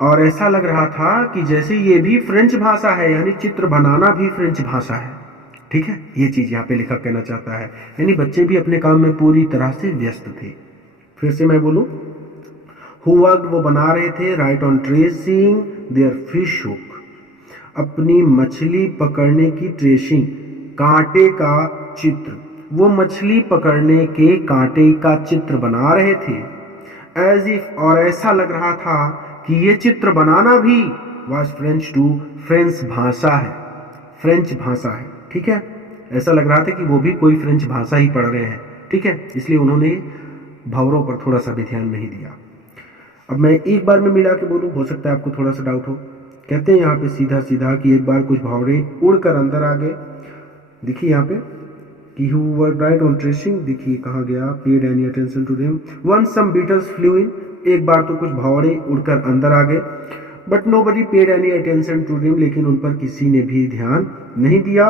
और ऐसा लग रहा था कि जैसे ये भी फ्रेंच भाषा है, यानी चित्र बनाना भी फ्रेंच भाषा है, ठीक है। ये चीज यहाँ पे लेखक कहना चाहता है, यानी बच्चे भी अपने काम में पूरी तरह से व्यस्त थे। फिर से मैं बोलूं, हु वर्कड, वो बना रहे थे, right on tracing their fish hook, अपनी मछली पकड़ने की ट्रेसिंग, कांटे का चित्र, वो मछली पकड़ने के कांटे का चित्र बना रहे थे। एज इफ, और ऐसा लग रहा था कि ये चित्र बनाना भी, वाज फ्रेंच टू, फ्रेंच भाषा है, फ्रेंच भाषा है, ठीक है। ऐसा लग रहा था कि वो भी कोई फ्रेंच भाषा ही पढ़ रहे हैं, ठीक है, इसलिए उन्होंने भंवरों पर थोड़ा सा भी ध्यान नहीं दिया। अब मैं एक बार में मिला के बोलूं, हो सकता है आपको थोड़ा सा डाउट हो। कहते हैं यहाँ पे सीधा सीधा कि एक बार कुछ भंवरे उड़कर अंदर आ गए। देखिए यहाँ पे कि who worked right on tracing, देखिए कहा गया, paid any attention to them. Once some beetles flew in, एक बार तो कुछ भंवरे उड़कर अंदर आ गए। But nobody paid any attention to them, लेकिन उन पर किसी ने भी ध्यान नहीं दिया।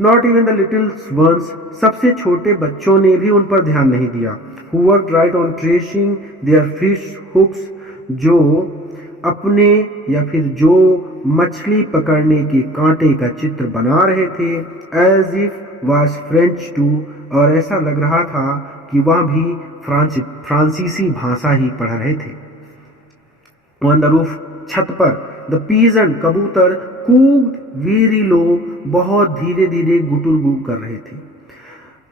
Not even the little ones, सबसे छोटे बच्चों ने भी उन पर ध्यान नहीं दिया। Who worked right on tracing their fish hooks, जो अपने या फिर जो मछली पकड़ने के कांटे का चित्र बना रहे थे। As if was French too, और ऐसा लग रहा था कि वह भी फ्रांसीसी भाषा ही पढ़ रहे थे। ऑन द रूफ, छत पर, द पीजन, कबूतर, कूक्ड वेरी लो, बहुत धीरे धीरे गुटुर गू कर रहे थे।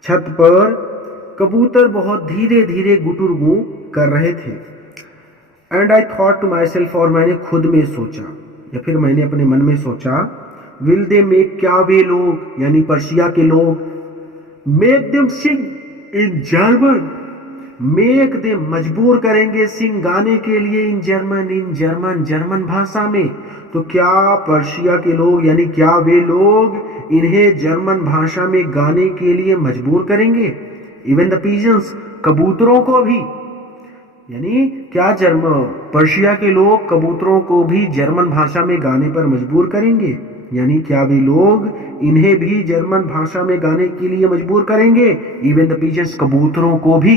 छत पर कबूतर बहुत धीरे धीरे गुटुर गू कर रहे थे। And I thought to myself, और मैंने खुद में सोचा या फिर मैंने अपने मन में सोचा, विल दे मेक, क्या वे लोग यानी पर्शिया के लोग, make them Singh in German, make them मजबूर करेंगे, सिंग गाने के लिए, इन जर्मन जर्मन भाषा में। तो क्या पर्शिया के लोग यानी क्या वे लोग इन्हें जर्मन भाषा में गाने के लिए मजबूर करेंगे। इवन द पिजन्स, कबूतरों को भी, यानी क्या पर्शिया के लोग कबूतरों को भी जर्मन भाषा में गाने पर मजबूर करेंगे? यानी क्या वे लोग इन्हें भी जर्मन भाषा में गाने के लिए मजबूर करेंगे? इवन द पिजन्स, कबूतरों को भी,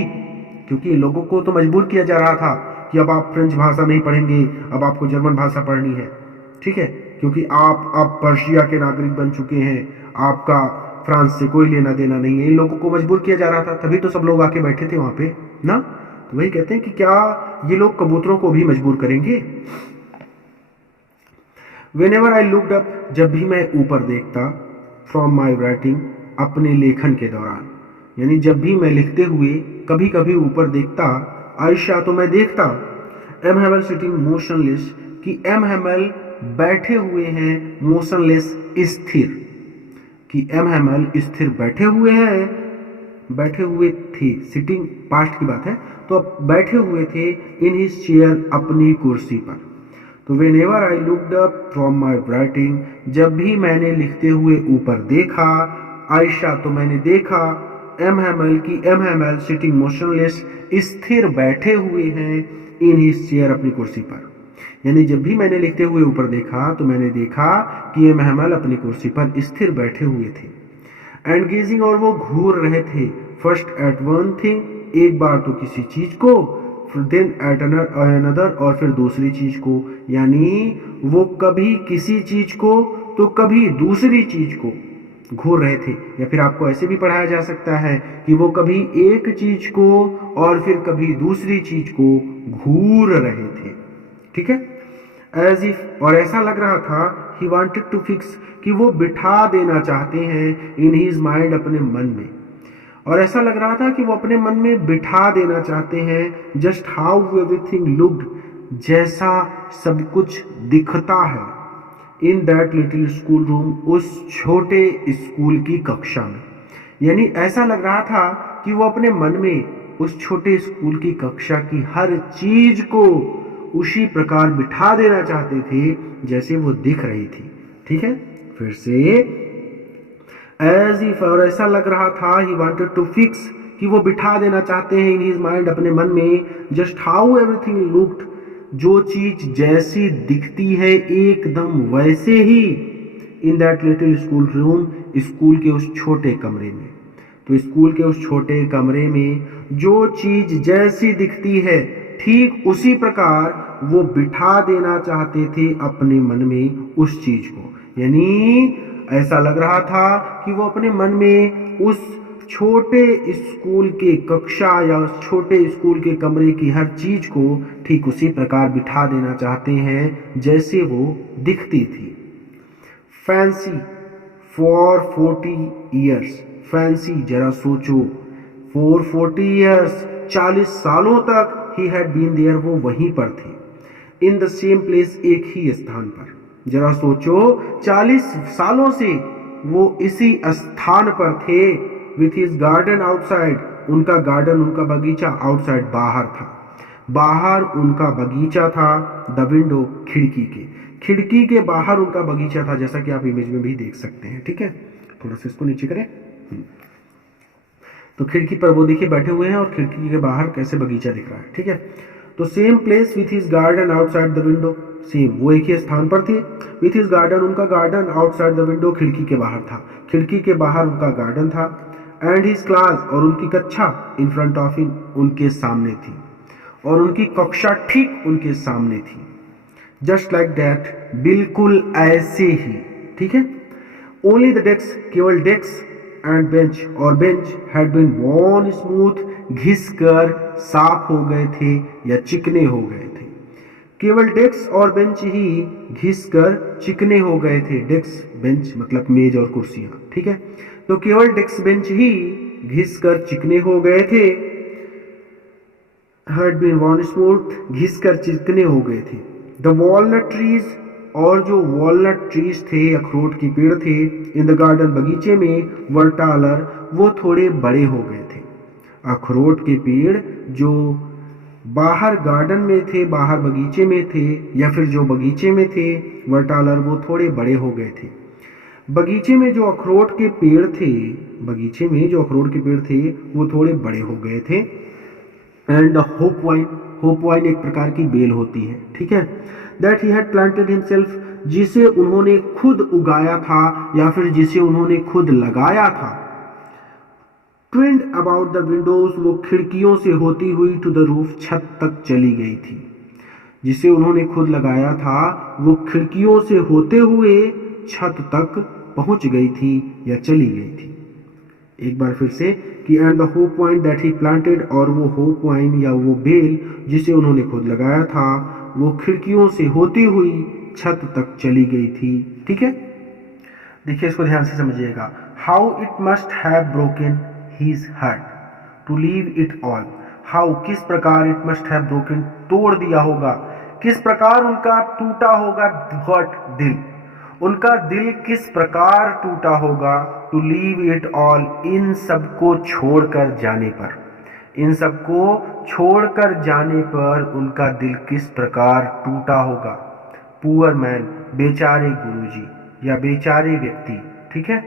क्योंकि इन लोगों को तो मजबूर किया जा रहा था कि अब आप फ्रेंच भाषा नहीं पढ़ेंगे, अब आपको जर्मन भाषा पढ़नी है, ठीक है, क्योंकि आप अब पर्शिया के नागरिक बन चुके हैं, आपका फ्रांस से कोई लेना देना नहीं है। इन लोगों को मजबूर किया जा रहा था, तभी तो सब लोग आके बैठे थे वहां पे ना। तो वही कहते हैं कि क्या ये लोग कबूतरों को भी मजबूर करेंगे? Whenever I looked up, जब भी मैं ऊपर देखता, फ्रॉम माई राइटिंग, अपने लेखन के दौरान, यानी जब भी मैं लिखते हुए कभी कभी ऊपर देखता, आयशा तो मैं देखता, एम हैमल सिटिंग मोशनलेस, कि एम हैमल बैठे हुए हैं, मोशनलेस स्थिर, कि एम हैमल स्थिर बैठे हुए हैं, बैठे हुए थे, सिटिंग पास्ट की बात है, तो अब बैठे हुए थे इन हिज चेयर, अपनी कुर्सी पर। तो whenever I looked up from my writing, जब भी मैंने लिखते हुए ऊपर देखा, आयशा तो मैंने देखा, एम हैमल की एम हैमल सिटिंग मोशनलेस, स्थिर बैठे हुए हैं, इन हिज चेयर, अपनी कुर्सी पर। यानी जब भी मैंने लिखते हुए ऊपर देखा तो मैंने देखा कि एम हैमल अपनी कुर्सी पर स्थिर बैठे हुए थे। एंड गेजिंग, और वो घूर रहे थे, फर्स्ट एट वन थिंग, एक बार तो किसी चीज को, देन एट अनदर, और फिर दूसरी चीज को, यानी वो कभी किसी चीज को तो कभी दूसरी चीज को घूर रहे थे। या फिर आपको ऐसे भी पढ़ाया जा सकता है कि वो कभी एक चीज को और फिर कभी दूसरी चीज को घूर रहे थे, ठीक है। एज इफ, और ऐसा लग रहा था, ही वांटेड टू फिक्स, कि वो बिठा देना चाहते हैं, इन हिज माइंड, अपने मन में, और ऐसा लग रहा था कि वो अपने मन में बिठा देना चाहते हैं, जस्ट हाउ एवरीथिंग लुक्ड, जैसा सब कुछ दिखता है, इन दैट लिटिल स्कूल रूम, उस छोटे स्कूल की कक्षा में। यानी ऐसा लग रहा था कि वो अपने मन में उस छोटे स्कूल की कक्षा की हर चीज को उसी प्रकार बिठा देना चाहते थे जैसे वो दिख रही थी, ठीक है। फिर से एज इफ, और ऐसा लग रहा था, ही वांटेड टू फिक्स, कि वो बिठा देना चाहते हैं, इन हिज माइंड, अपने मन में, जस्ट हाउ एवरीथिंग लुक्ड, जो चीज जैसी दिखती है एकदम वैसे ही, in that little school room, school के उस छोटे कमरे में। तो स्कूल के उस छोटे कमरे में जो चीज जैसी दिखती है ठीक उसी प्रकार वो बिठा देना चाहते थे अपने मन में उस चीज को। यानी ऐसा लग रहा था कि वो अपने मन में उस छोटे स्कूल के कक्षा या उस छोटे स्कूल के कमरे की हर चीज को ठीक उसी प्रकार बिठा देना चाहते हैं जैसे वो दिखती थी। फैंसी फॉर 40 ईयर्स, फैंसी जरा सोचो, फॉर 40 ईयर्स, 40 सालों तक, ही हैड बीन देयर, वो वहीं पर थे, इन द सेम प्लेस, एक ही स्थान पर। जरा सोचो, 40 सालों से वो इसी स्थान पर थे, विथ हिज गार्डन आउटसाइड, उनका गार्डन, उनका बगीचा, आउटसाइड, बाहर था, बाहर उनका बगीचा था, द विंडो, खिड़की के बाहर उनका बगीचा था, जैसा कि आप इमेज में भी देख सकते हैं, ठीक है। थोड़ा सा इसको नीचे करें, तो खिड़की पर वो देखिए बैठे हुए हैं और खिड़की के बाहर कैसे बगीचा दिख रहा है, ठीक है। तो same place with his garden outside the window, same वो एक ही स्थान पर थे, विथ हिज गार्डन, उनका गार्डन, आउटसाइड द विंडो, खिड़की के बाहर था, खिड़की के बाहर उनका गार्डन था, एंड हिज क्लास, और उनकी कक्षा, इन फ्रंट ऑफ हिम, उनके सामने थी, और उनकी कक्षा ठीक उनके सामने थी, जस्ट लाइक दैट, बिल्कुल ऐसे ही, ठीक है। ओनली द डेस्क, केवल डेस्क एंड बेंच, और bench had been worn smooth, घिस कर साफ हो गए थे या चिकने हो गए थे, केवल डेस्क और बेंच ही घिस कर चिकने हो गए थे, डेस्क बेंच मतलब मेज और कुर्सियां, ठीक है। तो केवल डेस्क बेंच ही घिस कर चिकने हो गए थे, हैड बीन वॉर्न स्मूथ, घिस कर चिकने हो गए थे, द वॉलनट ट्रीज, और जो वॉलनट ट्रीज थे, अखरोट के पेड़ थे, इन द गार्डन, बगीचे में, वर टालर, वो थोड़े बड़े हो गए थे, अखरोट के पेड़ जो बाहर गार्डन में थे, बाहर बगीचे में थे, या फिर जो बगीचे में थे, वर टालर, वो थोड़े बड़े हो गए थे, बगीचे में जो अखरोट के पेड़ थे, बगीचे में जो अखरोट के पेड़ थे वो थोड़े बड़े हो गए थे। एंड होप वाइन एक प्रकार की बेल होती है, ठीक है। That he had planted himself, जिसे उन्होंने खुद उगाया था या फिर जिसे उन्होंने खुद लगाया था। ट्विंड अबाउट द विंडोज, वो खिड़कियों से होती हुई टू द रूफ, छत तक चली गई थी। जिसे उन्होंने खुद लगाया था वो खिड़कियों से होते हुए छत तक पहुंच गई थी या चली गई थी। एक बार फिर से कि and the hope wine that he planted, और वो होप वाइन या वो बेल जिसे उन्होंने खुद लगाया था वो खिड़कियों से होती हुई छत तक चली गई थी, ठीक है। देखिए इसको ध्यान से समझिएगा। How it must have broken his heart to leave it all. How किस प्रकार, इट मस्ट हैव ब्रोकन तोड़ दिया होगा, किस प्रकार उनका टूटा होगा हार्ट दिल, उनका दिल किस प्रकार टूटा होगा टू लीव इट ऑल, इन सबको छोड़कर जाने पर, इन सबको छोड़कर जाने पर उनका दिल किस प्रकार टूटा होगा। पुअर मैन, बेचारे गुरुजी या बेचारे व्यक्ति, ठीक है।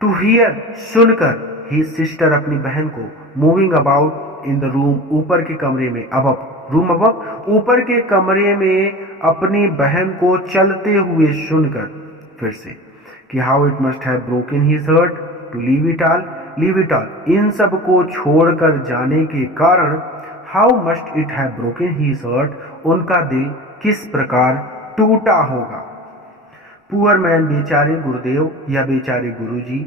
टू हियर, सुनकर, ही सिस्टर, अपनी बहन को, moving about in the room, ऊपर के कमरे में, अब रूम अब ऊपर के कमरे में अपनी बहन को चलते हुए सुनकर, फिर से कि how it must have broken his heart to leave it all, इन सब को छोड़कर जाने के कारण, how must it have broken his heart, उनका दिल किस प्रकार टूटा होगा। पुअर मैन, बेचारे गुरुदेव या बेचारे गुरुजी।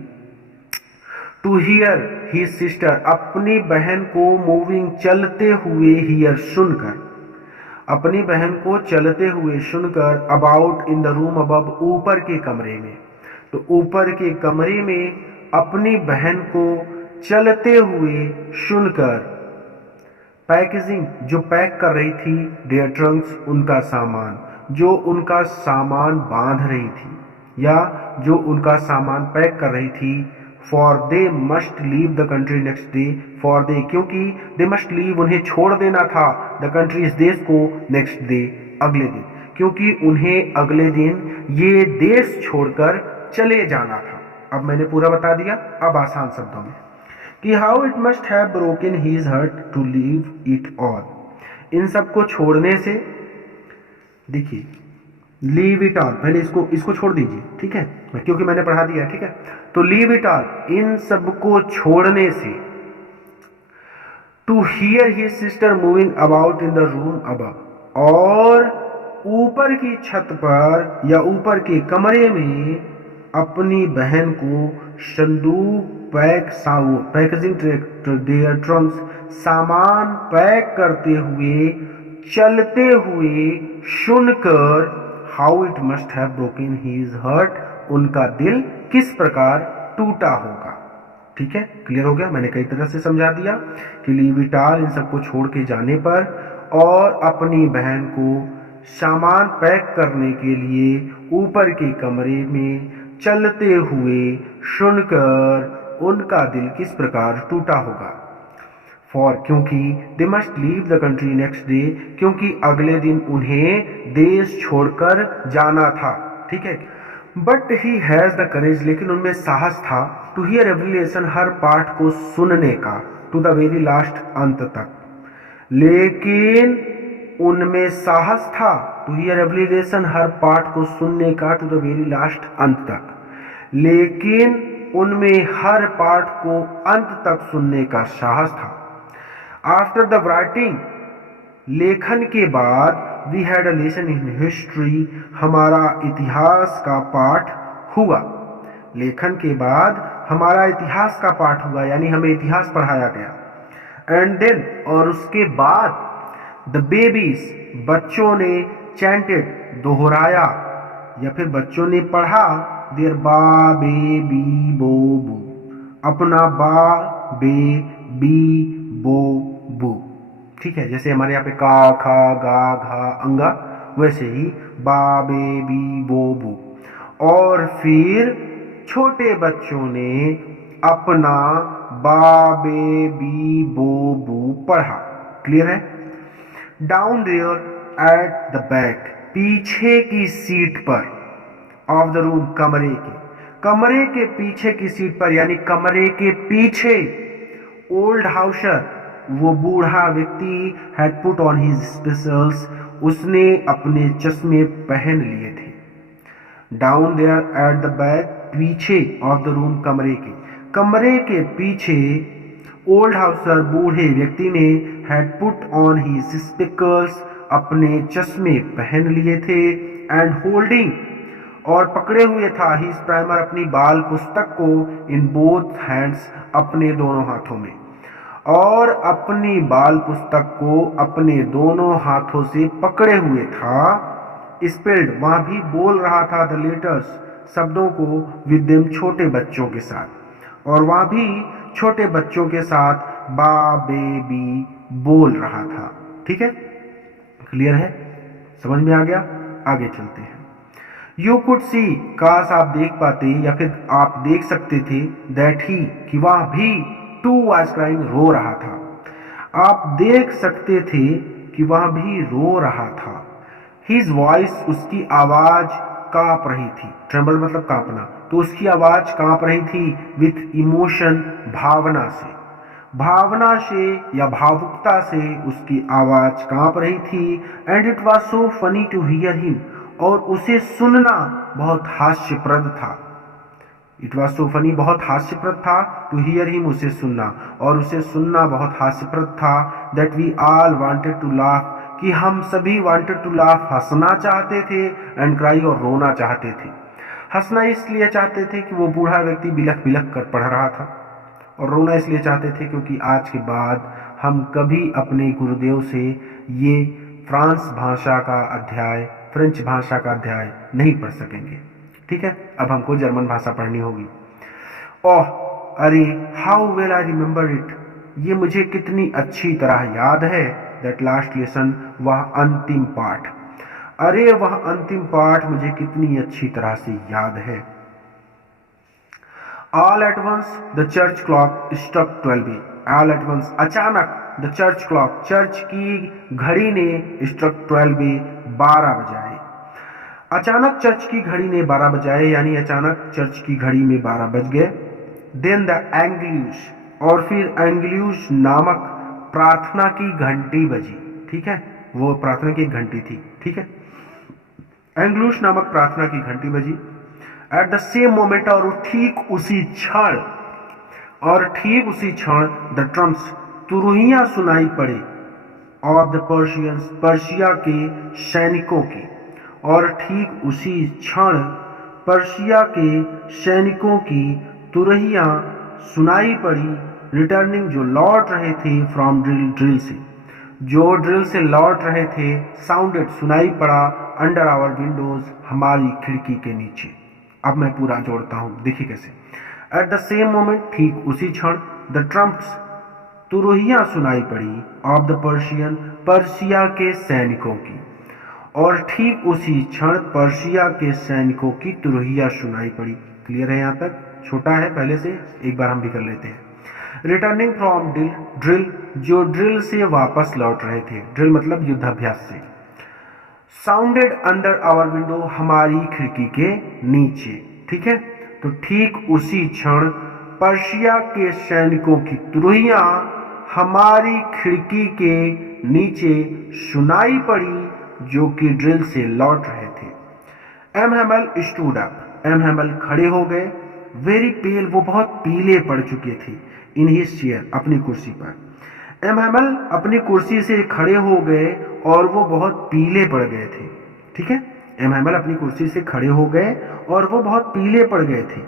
टू हियर ही सिस्टर, अपनी बहन को मूविंग, चलते हुए, हियर सुनकर, अपनी बहन को चलते हुए सुनकर, about in the room above, ऊपर के कमरे में, तो ऊपर के कमरे में अपनी बहन को चलते हुए सुनकर, पैकेजिंग, जो पैक कर रही थी, देयर ट्रंक्स, उनका सामान, जो उनका सामान बांध रही थी या जो उनका सामान पैक कर रही थी। For they must leave the country next day, for they, क्योंकि दे मस्ट लीव, उन्हें छोड़ देना था, द कंट्री, इस देश को, नेक्स्ट डे, अगले दिन, क्योंकि उन्हें अगले दिन ये देश छोड़कर चले जाना था। अब मैंने पूरा बता दिया, अब आसान शब्दों में कि how it must have broken his heart to leave it all, इन सबको छोड़ने से, देखिए लीव इट ऑल, पहले इसको छोड़ दीजिए, ठीक है, क्योंकि मैंने पढ़ा दिया, ठीक है। तो लीव इट ऑल, इन सबको छोड़ने से, to hear his sister moving about in the room above, और ऊपर की छत पर या ऊपर के कमरे में अपनी बहन को संदूक पैकेजिंग देयर ट्रंक्स, सामान पैक करते हुए, चलते हुए सुनकर, how it must have broken his heart, उनका दिल किस प्रकार टूटा होगा। ठीक है, क्लियर हो गया। मैंने कई तरह से समझा दिया कि लीव इट ऑल, इन सबको छोड़ के जाने पर, और अपनी बहन को सामान पैक करने के लिए ऊपर के कमरे में चलते हुए सुनकर उनका दिल किस प्रकार टूटा होगा। फॉर, क्योंकि they must leave the country next day, क्योंकि अगले दिन उन्हें देश छोड़कर जाना था। ठीक है, but he has the courage, लेकिन उनमें साहस था, टू हियर एवरी लेसन, हर पाठ को सुनने का, टू द वेरी लास्ट, अंत तक। लेकिन उनमें साहस था, टू हियर एवरी लेसन, हर पाठ को सुनने का, टू द वेरी लास्ट, अंत तक। लेकिन उनमें हर पाठ को अंत तक सुनने का साहस था। आफ्टर द राइटिंग, लेखन के बाद, we had a lesson in history, हमारा इतिहास का पाठ हुआ। लेखन के बाद हमारा इतिहास का पाठ हुआ, यानी हमें इतिहास पढ़ाया गया। एंड देन, और उसके बाद, द बेबीज, बच्चों ने, चैंटेड, दोहराया, या फिर बच्चों ने पढ़ा, देयर बा बे बी बो बू, अपना बा बे बी बो बू। ठीक है, जैसे हमारे यहाँ पे का, खा, गा, घा, अंगा, वैसे ही बा बे बी बो बू। और फिर छोटे बच्चों ने अपना बा बे बी बो बू पढ़ा। क्लियर है। Down there at the back, पीछे की सीट पर, ऑफ द रूम, कमरे के, कमरे के पीछे की सीट पर, यानी कमरे के पीछे, ओल्ड हाउसर, वो बूढ़ा व्यक्ति, had put on his spectacles, उसने अपने चश्मे पहन लिए थे। Down there at the back, पीछे ऑफ द रूम, कमरे के पीछे ओल्ड हाउसर, बूढ़े व्यक्ति ने, had put on his spectacles, अपने चश्मे पहन लिए थे, एंड होल्डिंग, और पकड़े हुए था, हिज प्राइमर, अपनी बाल पुस्तक को, इन बोथ हैंड्स, अपने दोनों हाथों में, और अपनी बाल पुस्तक को अपने दोनों हाथों से पकड़े हुए था। स्पेल्ड, वहां भी बोल रहा था द लेटर्स, शब्दों को, विद देम, छोटे बच्चों के साथ, और वहां भी छोटे बच्चों के साथ बा बेबी बोल रहा था। ठीक है, क्लियर है, समझ में आ गया? आगे चलते हैं। यू कुड सी, काश आप देख पाते या फिर आप देख सकते थे, दैट ही, कि वह भी, टू वाज क्राइंग, रो रहा था। आप देख सकते थे कि वह भी रो रहा था। हिज वॉइस, उसकी आवाज कांप रही थी। ट्रेम्बल मतलब कांपना, तो उसकी आवाज कांप रही थी, विथ इमोशन, भावना से या भावुकता से उसकी आवाज कांप रही थी। And it was so funny to hear him, और उसे सुनना बहुत हास्यप्रद था। इट वॉज सो फनी, बहुत हास्यप्रद था, टू हियर हिम, उसे सुनना, और उसे सुनना बहुत हास्यप्रद था। That we all wanted to laugh, कि हम सभी वांटेड टू लाफ, हंसना चाहते थे, एंड क्राई, और रोना चाहते थे। हंसना इसलिए चाहते थे कि वो बूढ़ा व्यक्ति बिलख बिलख कर पढ़ रहा था, और रोना इसलिए चाहते थे क्योंकि आज के बाद हम कभी अपने गुरुदेव से ये फ्रेंच भाषा का अध्याय नहीं पढ़ सकेंगे। ठीक है, अब हमको जर्मन भाषा पढ़नी होगी। ओह, अरे, how well I remember it, ये मुझे कितनी अच्छी तरह याद है। दैट लास्ट लेसन, वह अंतिम पाठ, अरे वह अंतिम पाठ मुझे कितनी अच्छी तरह से याद है। All at once the church clock struck 12, all at once, अचानक, द चर्च क्लॉक, चर्च की घड़ी ने, स्ट्रक 12, 12 बजाए। अचानक चर्च की घड़ी ने 12 बजाए, यानी अचानक चर्च की घड़ी में 12 बज गए। देन द एंग्लिश, और फिर एंग्लिश नामक प्रार्थना की घंटी बजी। ठीक है, वो प्रार्थना की घंटी थी। ठीक है, एंग्लिश नामक प्रार्थना की घंटी बजी। एट द सेम मोमेंट, और ठीक उसी क्षण, द ट्रम्स, तुरहियां सुनाई पड़े, ऑफ द पर्शियंस, पर्शिया के सैनिकों की, और ठीक उसी क्षण पर्शिया के सैनिकों की तुरहियां सुनाई पड़ी, रिटर्निंग, जो लौट रहे थे, फ्रॉम ड्रिल से, जो ड्रिल से लौट रहे थे, साउंडेड, सुनाई पड़ा, अंडर आवर विंडोज, हमारी खिड़की के नीचे। अब मैं पूरा जोड़ता हूं, देखिए कैसे। एट द सेम मोमेंट, ठीक उसी क्षण, द ट्रम्प्स, तुरहियां सुनाई पड़ी, ऑफ द पर्शियन, पर्शिया के सैनिकों की, और ठीक उसी क्षण पर्शिया के सैनिकों की तुरहिया सुनाई पड़ी। क्लियर है? यहाँ तक छोटा है, पहले से एक बार हम भी कर लेते हैं। रिटर्निंग फ्रॉम ड्रिल, जो ड्रिल से वापस लौट रहे थे, ड्रिल मतलब युद्धाभ्यास से। साउंडेड अंडर आवर विंडो, हमारी खिड़की के नीचे। ठीक है, तो ठीक उसी क्षण पर्शिया के सैनिकों की तुरहिया हमारी खिड़की के नीचे सुनाई पड़ी, जो कि ड्रिल से लौट रहे थे। M Hamel stood up, M Hamel खड़े हो गए, वेरी पेल, वो बहुत पीले पड़ चुके थे, इन हिज चेयर, अपनी कुर्सी पर। एम हैमल अपनी कुर्सी से खड़े हो गए और वो बहुत पीले पड़ गए थे। ठीक है, एम हैमल अपनी कुर्सी से खड़े हो गए और वो बहुत पीले पड़ गए थे।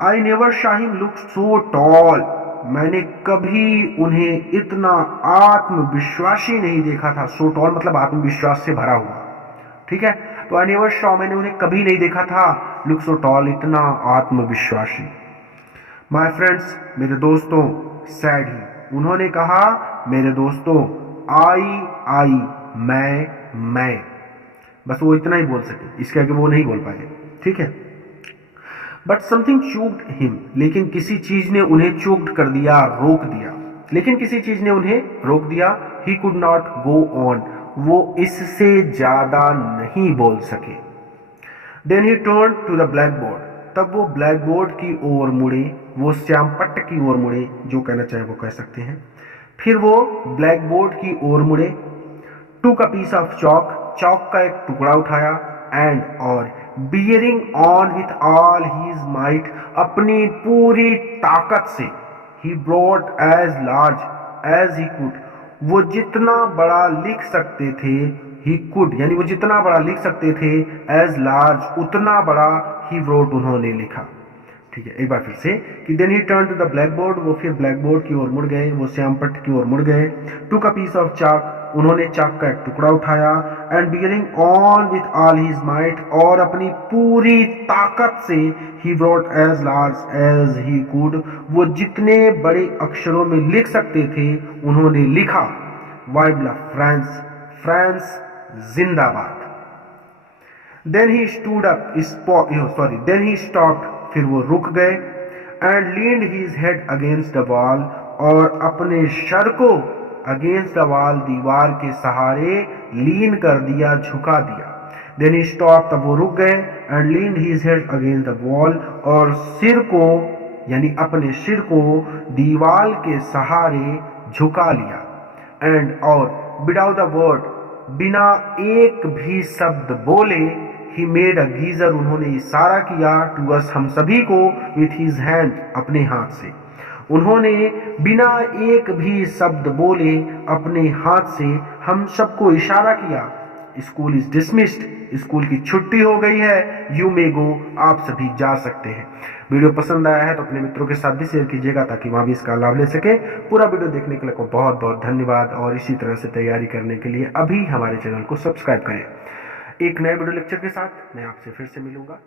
I never saw him look so tall, मैंने कभी उन्हें इतना आत्मविश्वासी नहीं देखा था। सो टॉल मतलब आत्मविश्वास से भरा हुआ। ठीक है, तो आई नेवर सॉ, मैंने उन्हें कभी नहीं देखा था, लुक सो टॉल, इतना आत्मविश्वासी। माय फ्रेंड्स, मेरे दोस्तों, सैड ही, उन्होंने कहा, मेरे दोस्तों, आई, मैं, बस वो इतना ही बोल सके, इसके आगे वो नहीं बोल पाए। ठीक है, बट समथिंग चोक्ड हिम, लेकिन किसी चीज ने उन्हें चोक्ड कर दिया, रोक दिया, लेकिन किसी चीज ने उन्हें रोक दिया। He could not go on, वो इससे ज्यादा नहीं बोल सके। Then he turn to the blackboard, तब वो ब्लैक बोर्ड की ओर मुड़े, वो श्यामपट्ट की ओर मुड़े, जो कहना चाहे वो कह सकते हैं। फिर वो ब्लैक बोर्ड की ओर मुड़े, टूक अ पीस ऑफ चौक, चौक का एक टुकड़ा उठाया, एंड और bearing on with all his might, अपनी पूरी ताकत से, he brought as large as he could, वो जितना बड़ा लिख सकते थे, ही कुड यानी वो जितना बड़ा लिख सकते थे, एज लार्ज उतना बड़ा, ही ब्रॉट उन्होंने लिखा। ठीक है, एक बार फिर से कि then he turn to the blackboard, वो फिर ब्लैक बोर्ड की ओर मुड़ गए, वो श्यामपट्ट की ओर मुड़ गए, टूक अ पीस ऑफ चाक, उन्होंने चाक का एक टुकड़ा उठाया, and bearing on with all his might, और अपनी पूरी ताकत से, he brought as large as he could, वो जितने बड़े अक्षरों में लिख सकते थे उन्होंने लिखा। वाइब ला फ्रांस, फ्रांस जिंदाबाद। Then he stood up, then he stopped, फिर वो रुक गए, and leaned his head against the wall, और अपने सर को अगेंस्ट द वॉल, दीवार के सहारे लीन कर दिया, झुका दिया। देन ही स्टॉप, तब वो रुक गए, and leaned his head against the wall, और सिर को यानी अपने सिर को दीवार के सहारे झुका लिया। एंड और विदाउट द वर्ड, बिना एक भी शब्द बोले, ही मेड अ गीजर, उन्होंने इशारा किया, टू अस हम सभी को, विथ हिज हैंड अपने हाथ से। उन्होंने बिना एक भी शब्द बोले अपने हाथ से हम सबको इशारा किया। स्कूल इज डिसमिस्ड, स्कूल की छुट्टी हो गई है, यू मे गो, आप सभी जा सकते हैं। वीडियो पसंद आया है तो अपने मित्रों के साथ भी शेयर कीजिएगा ताकि वहाँ भी इसका लाभ ले सके। पूरा वीडियो देखने के लिए बहुत बहुत धन्यवाद, और इसी तरह से तैयारी करने के लिए अभी हमारे चैनल को सब्सक्राइब करें। एक नए वीडियो लेक्चर के साथ मैं आपसे फिर से मिलूंगा।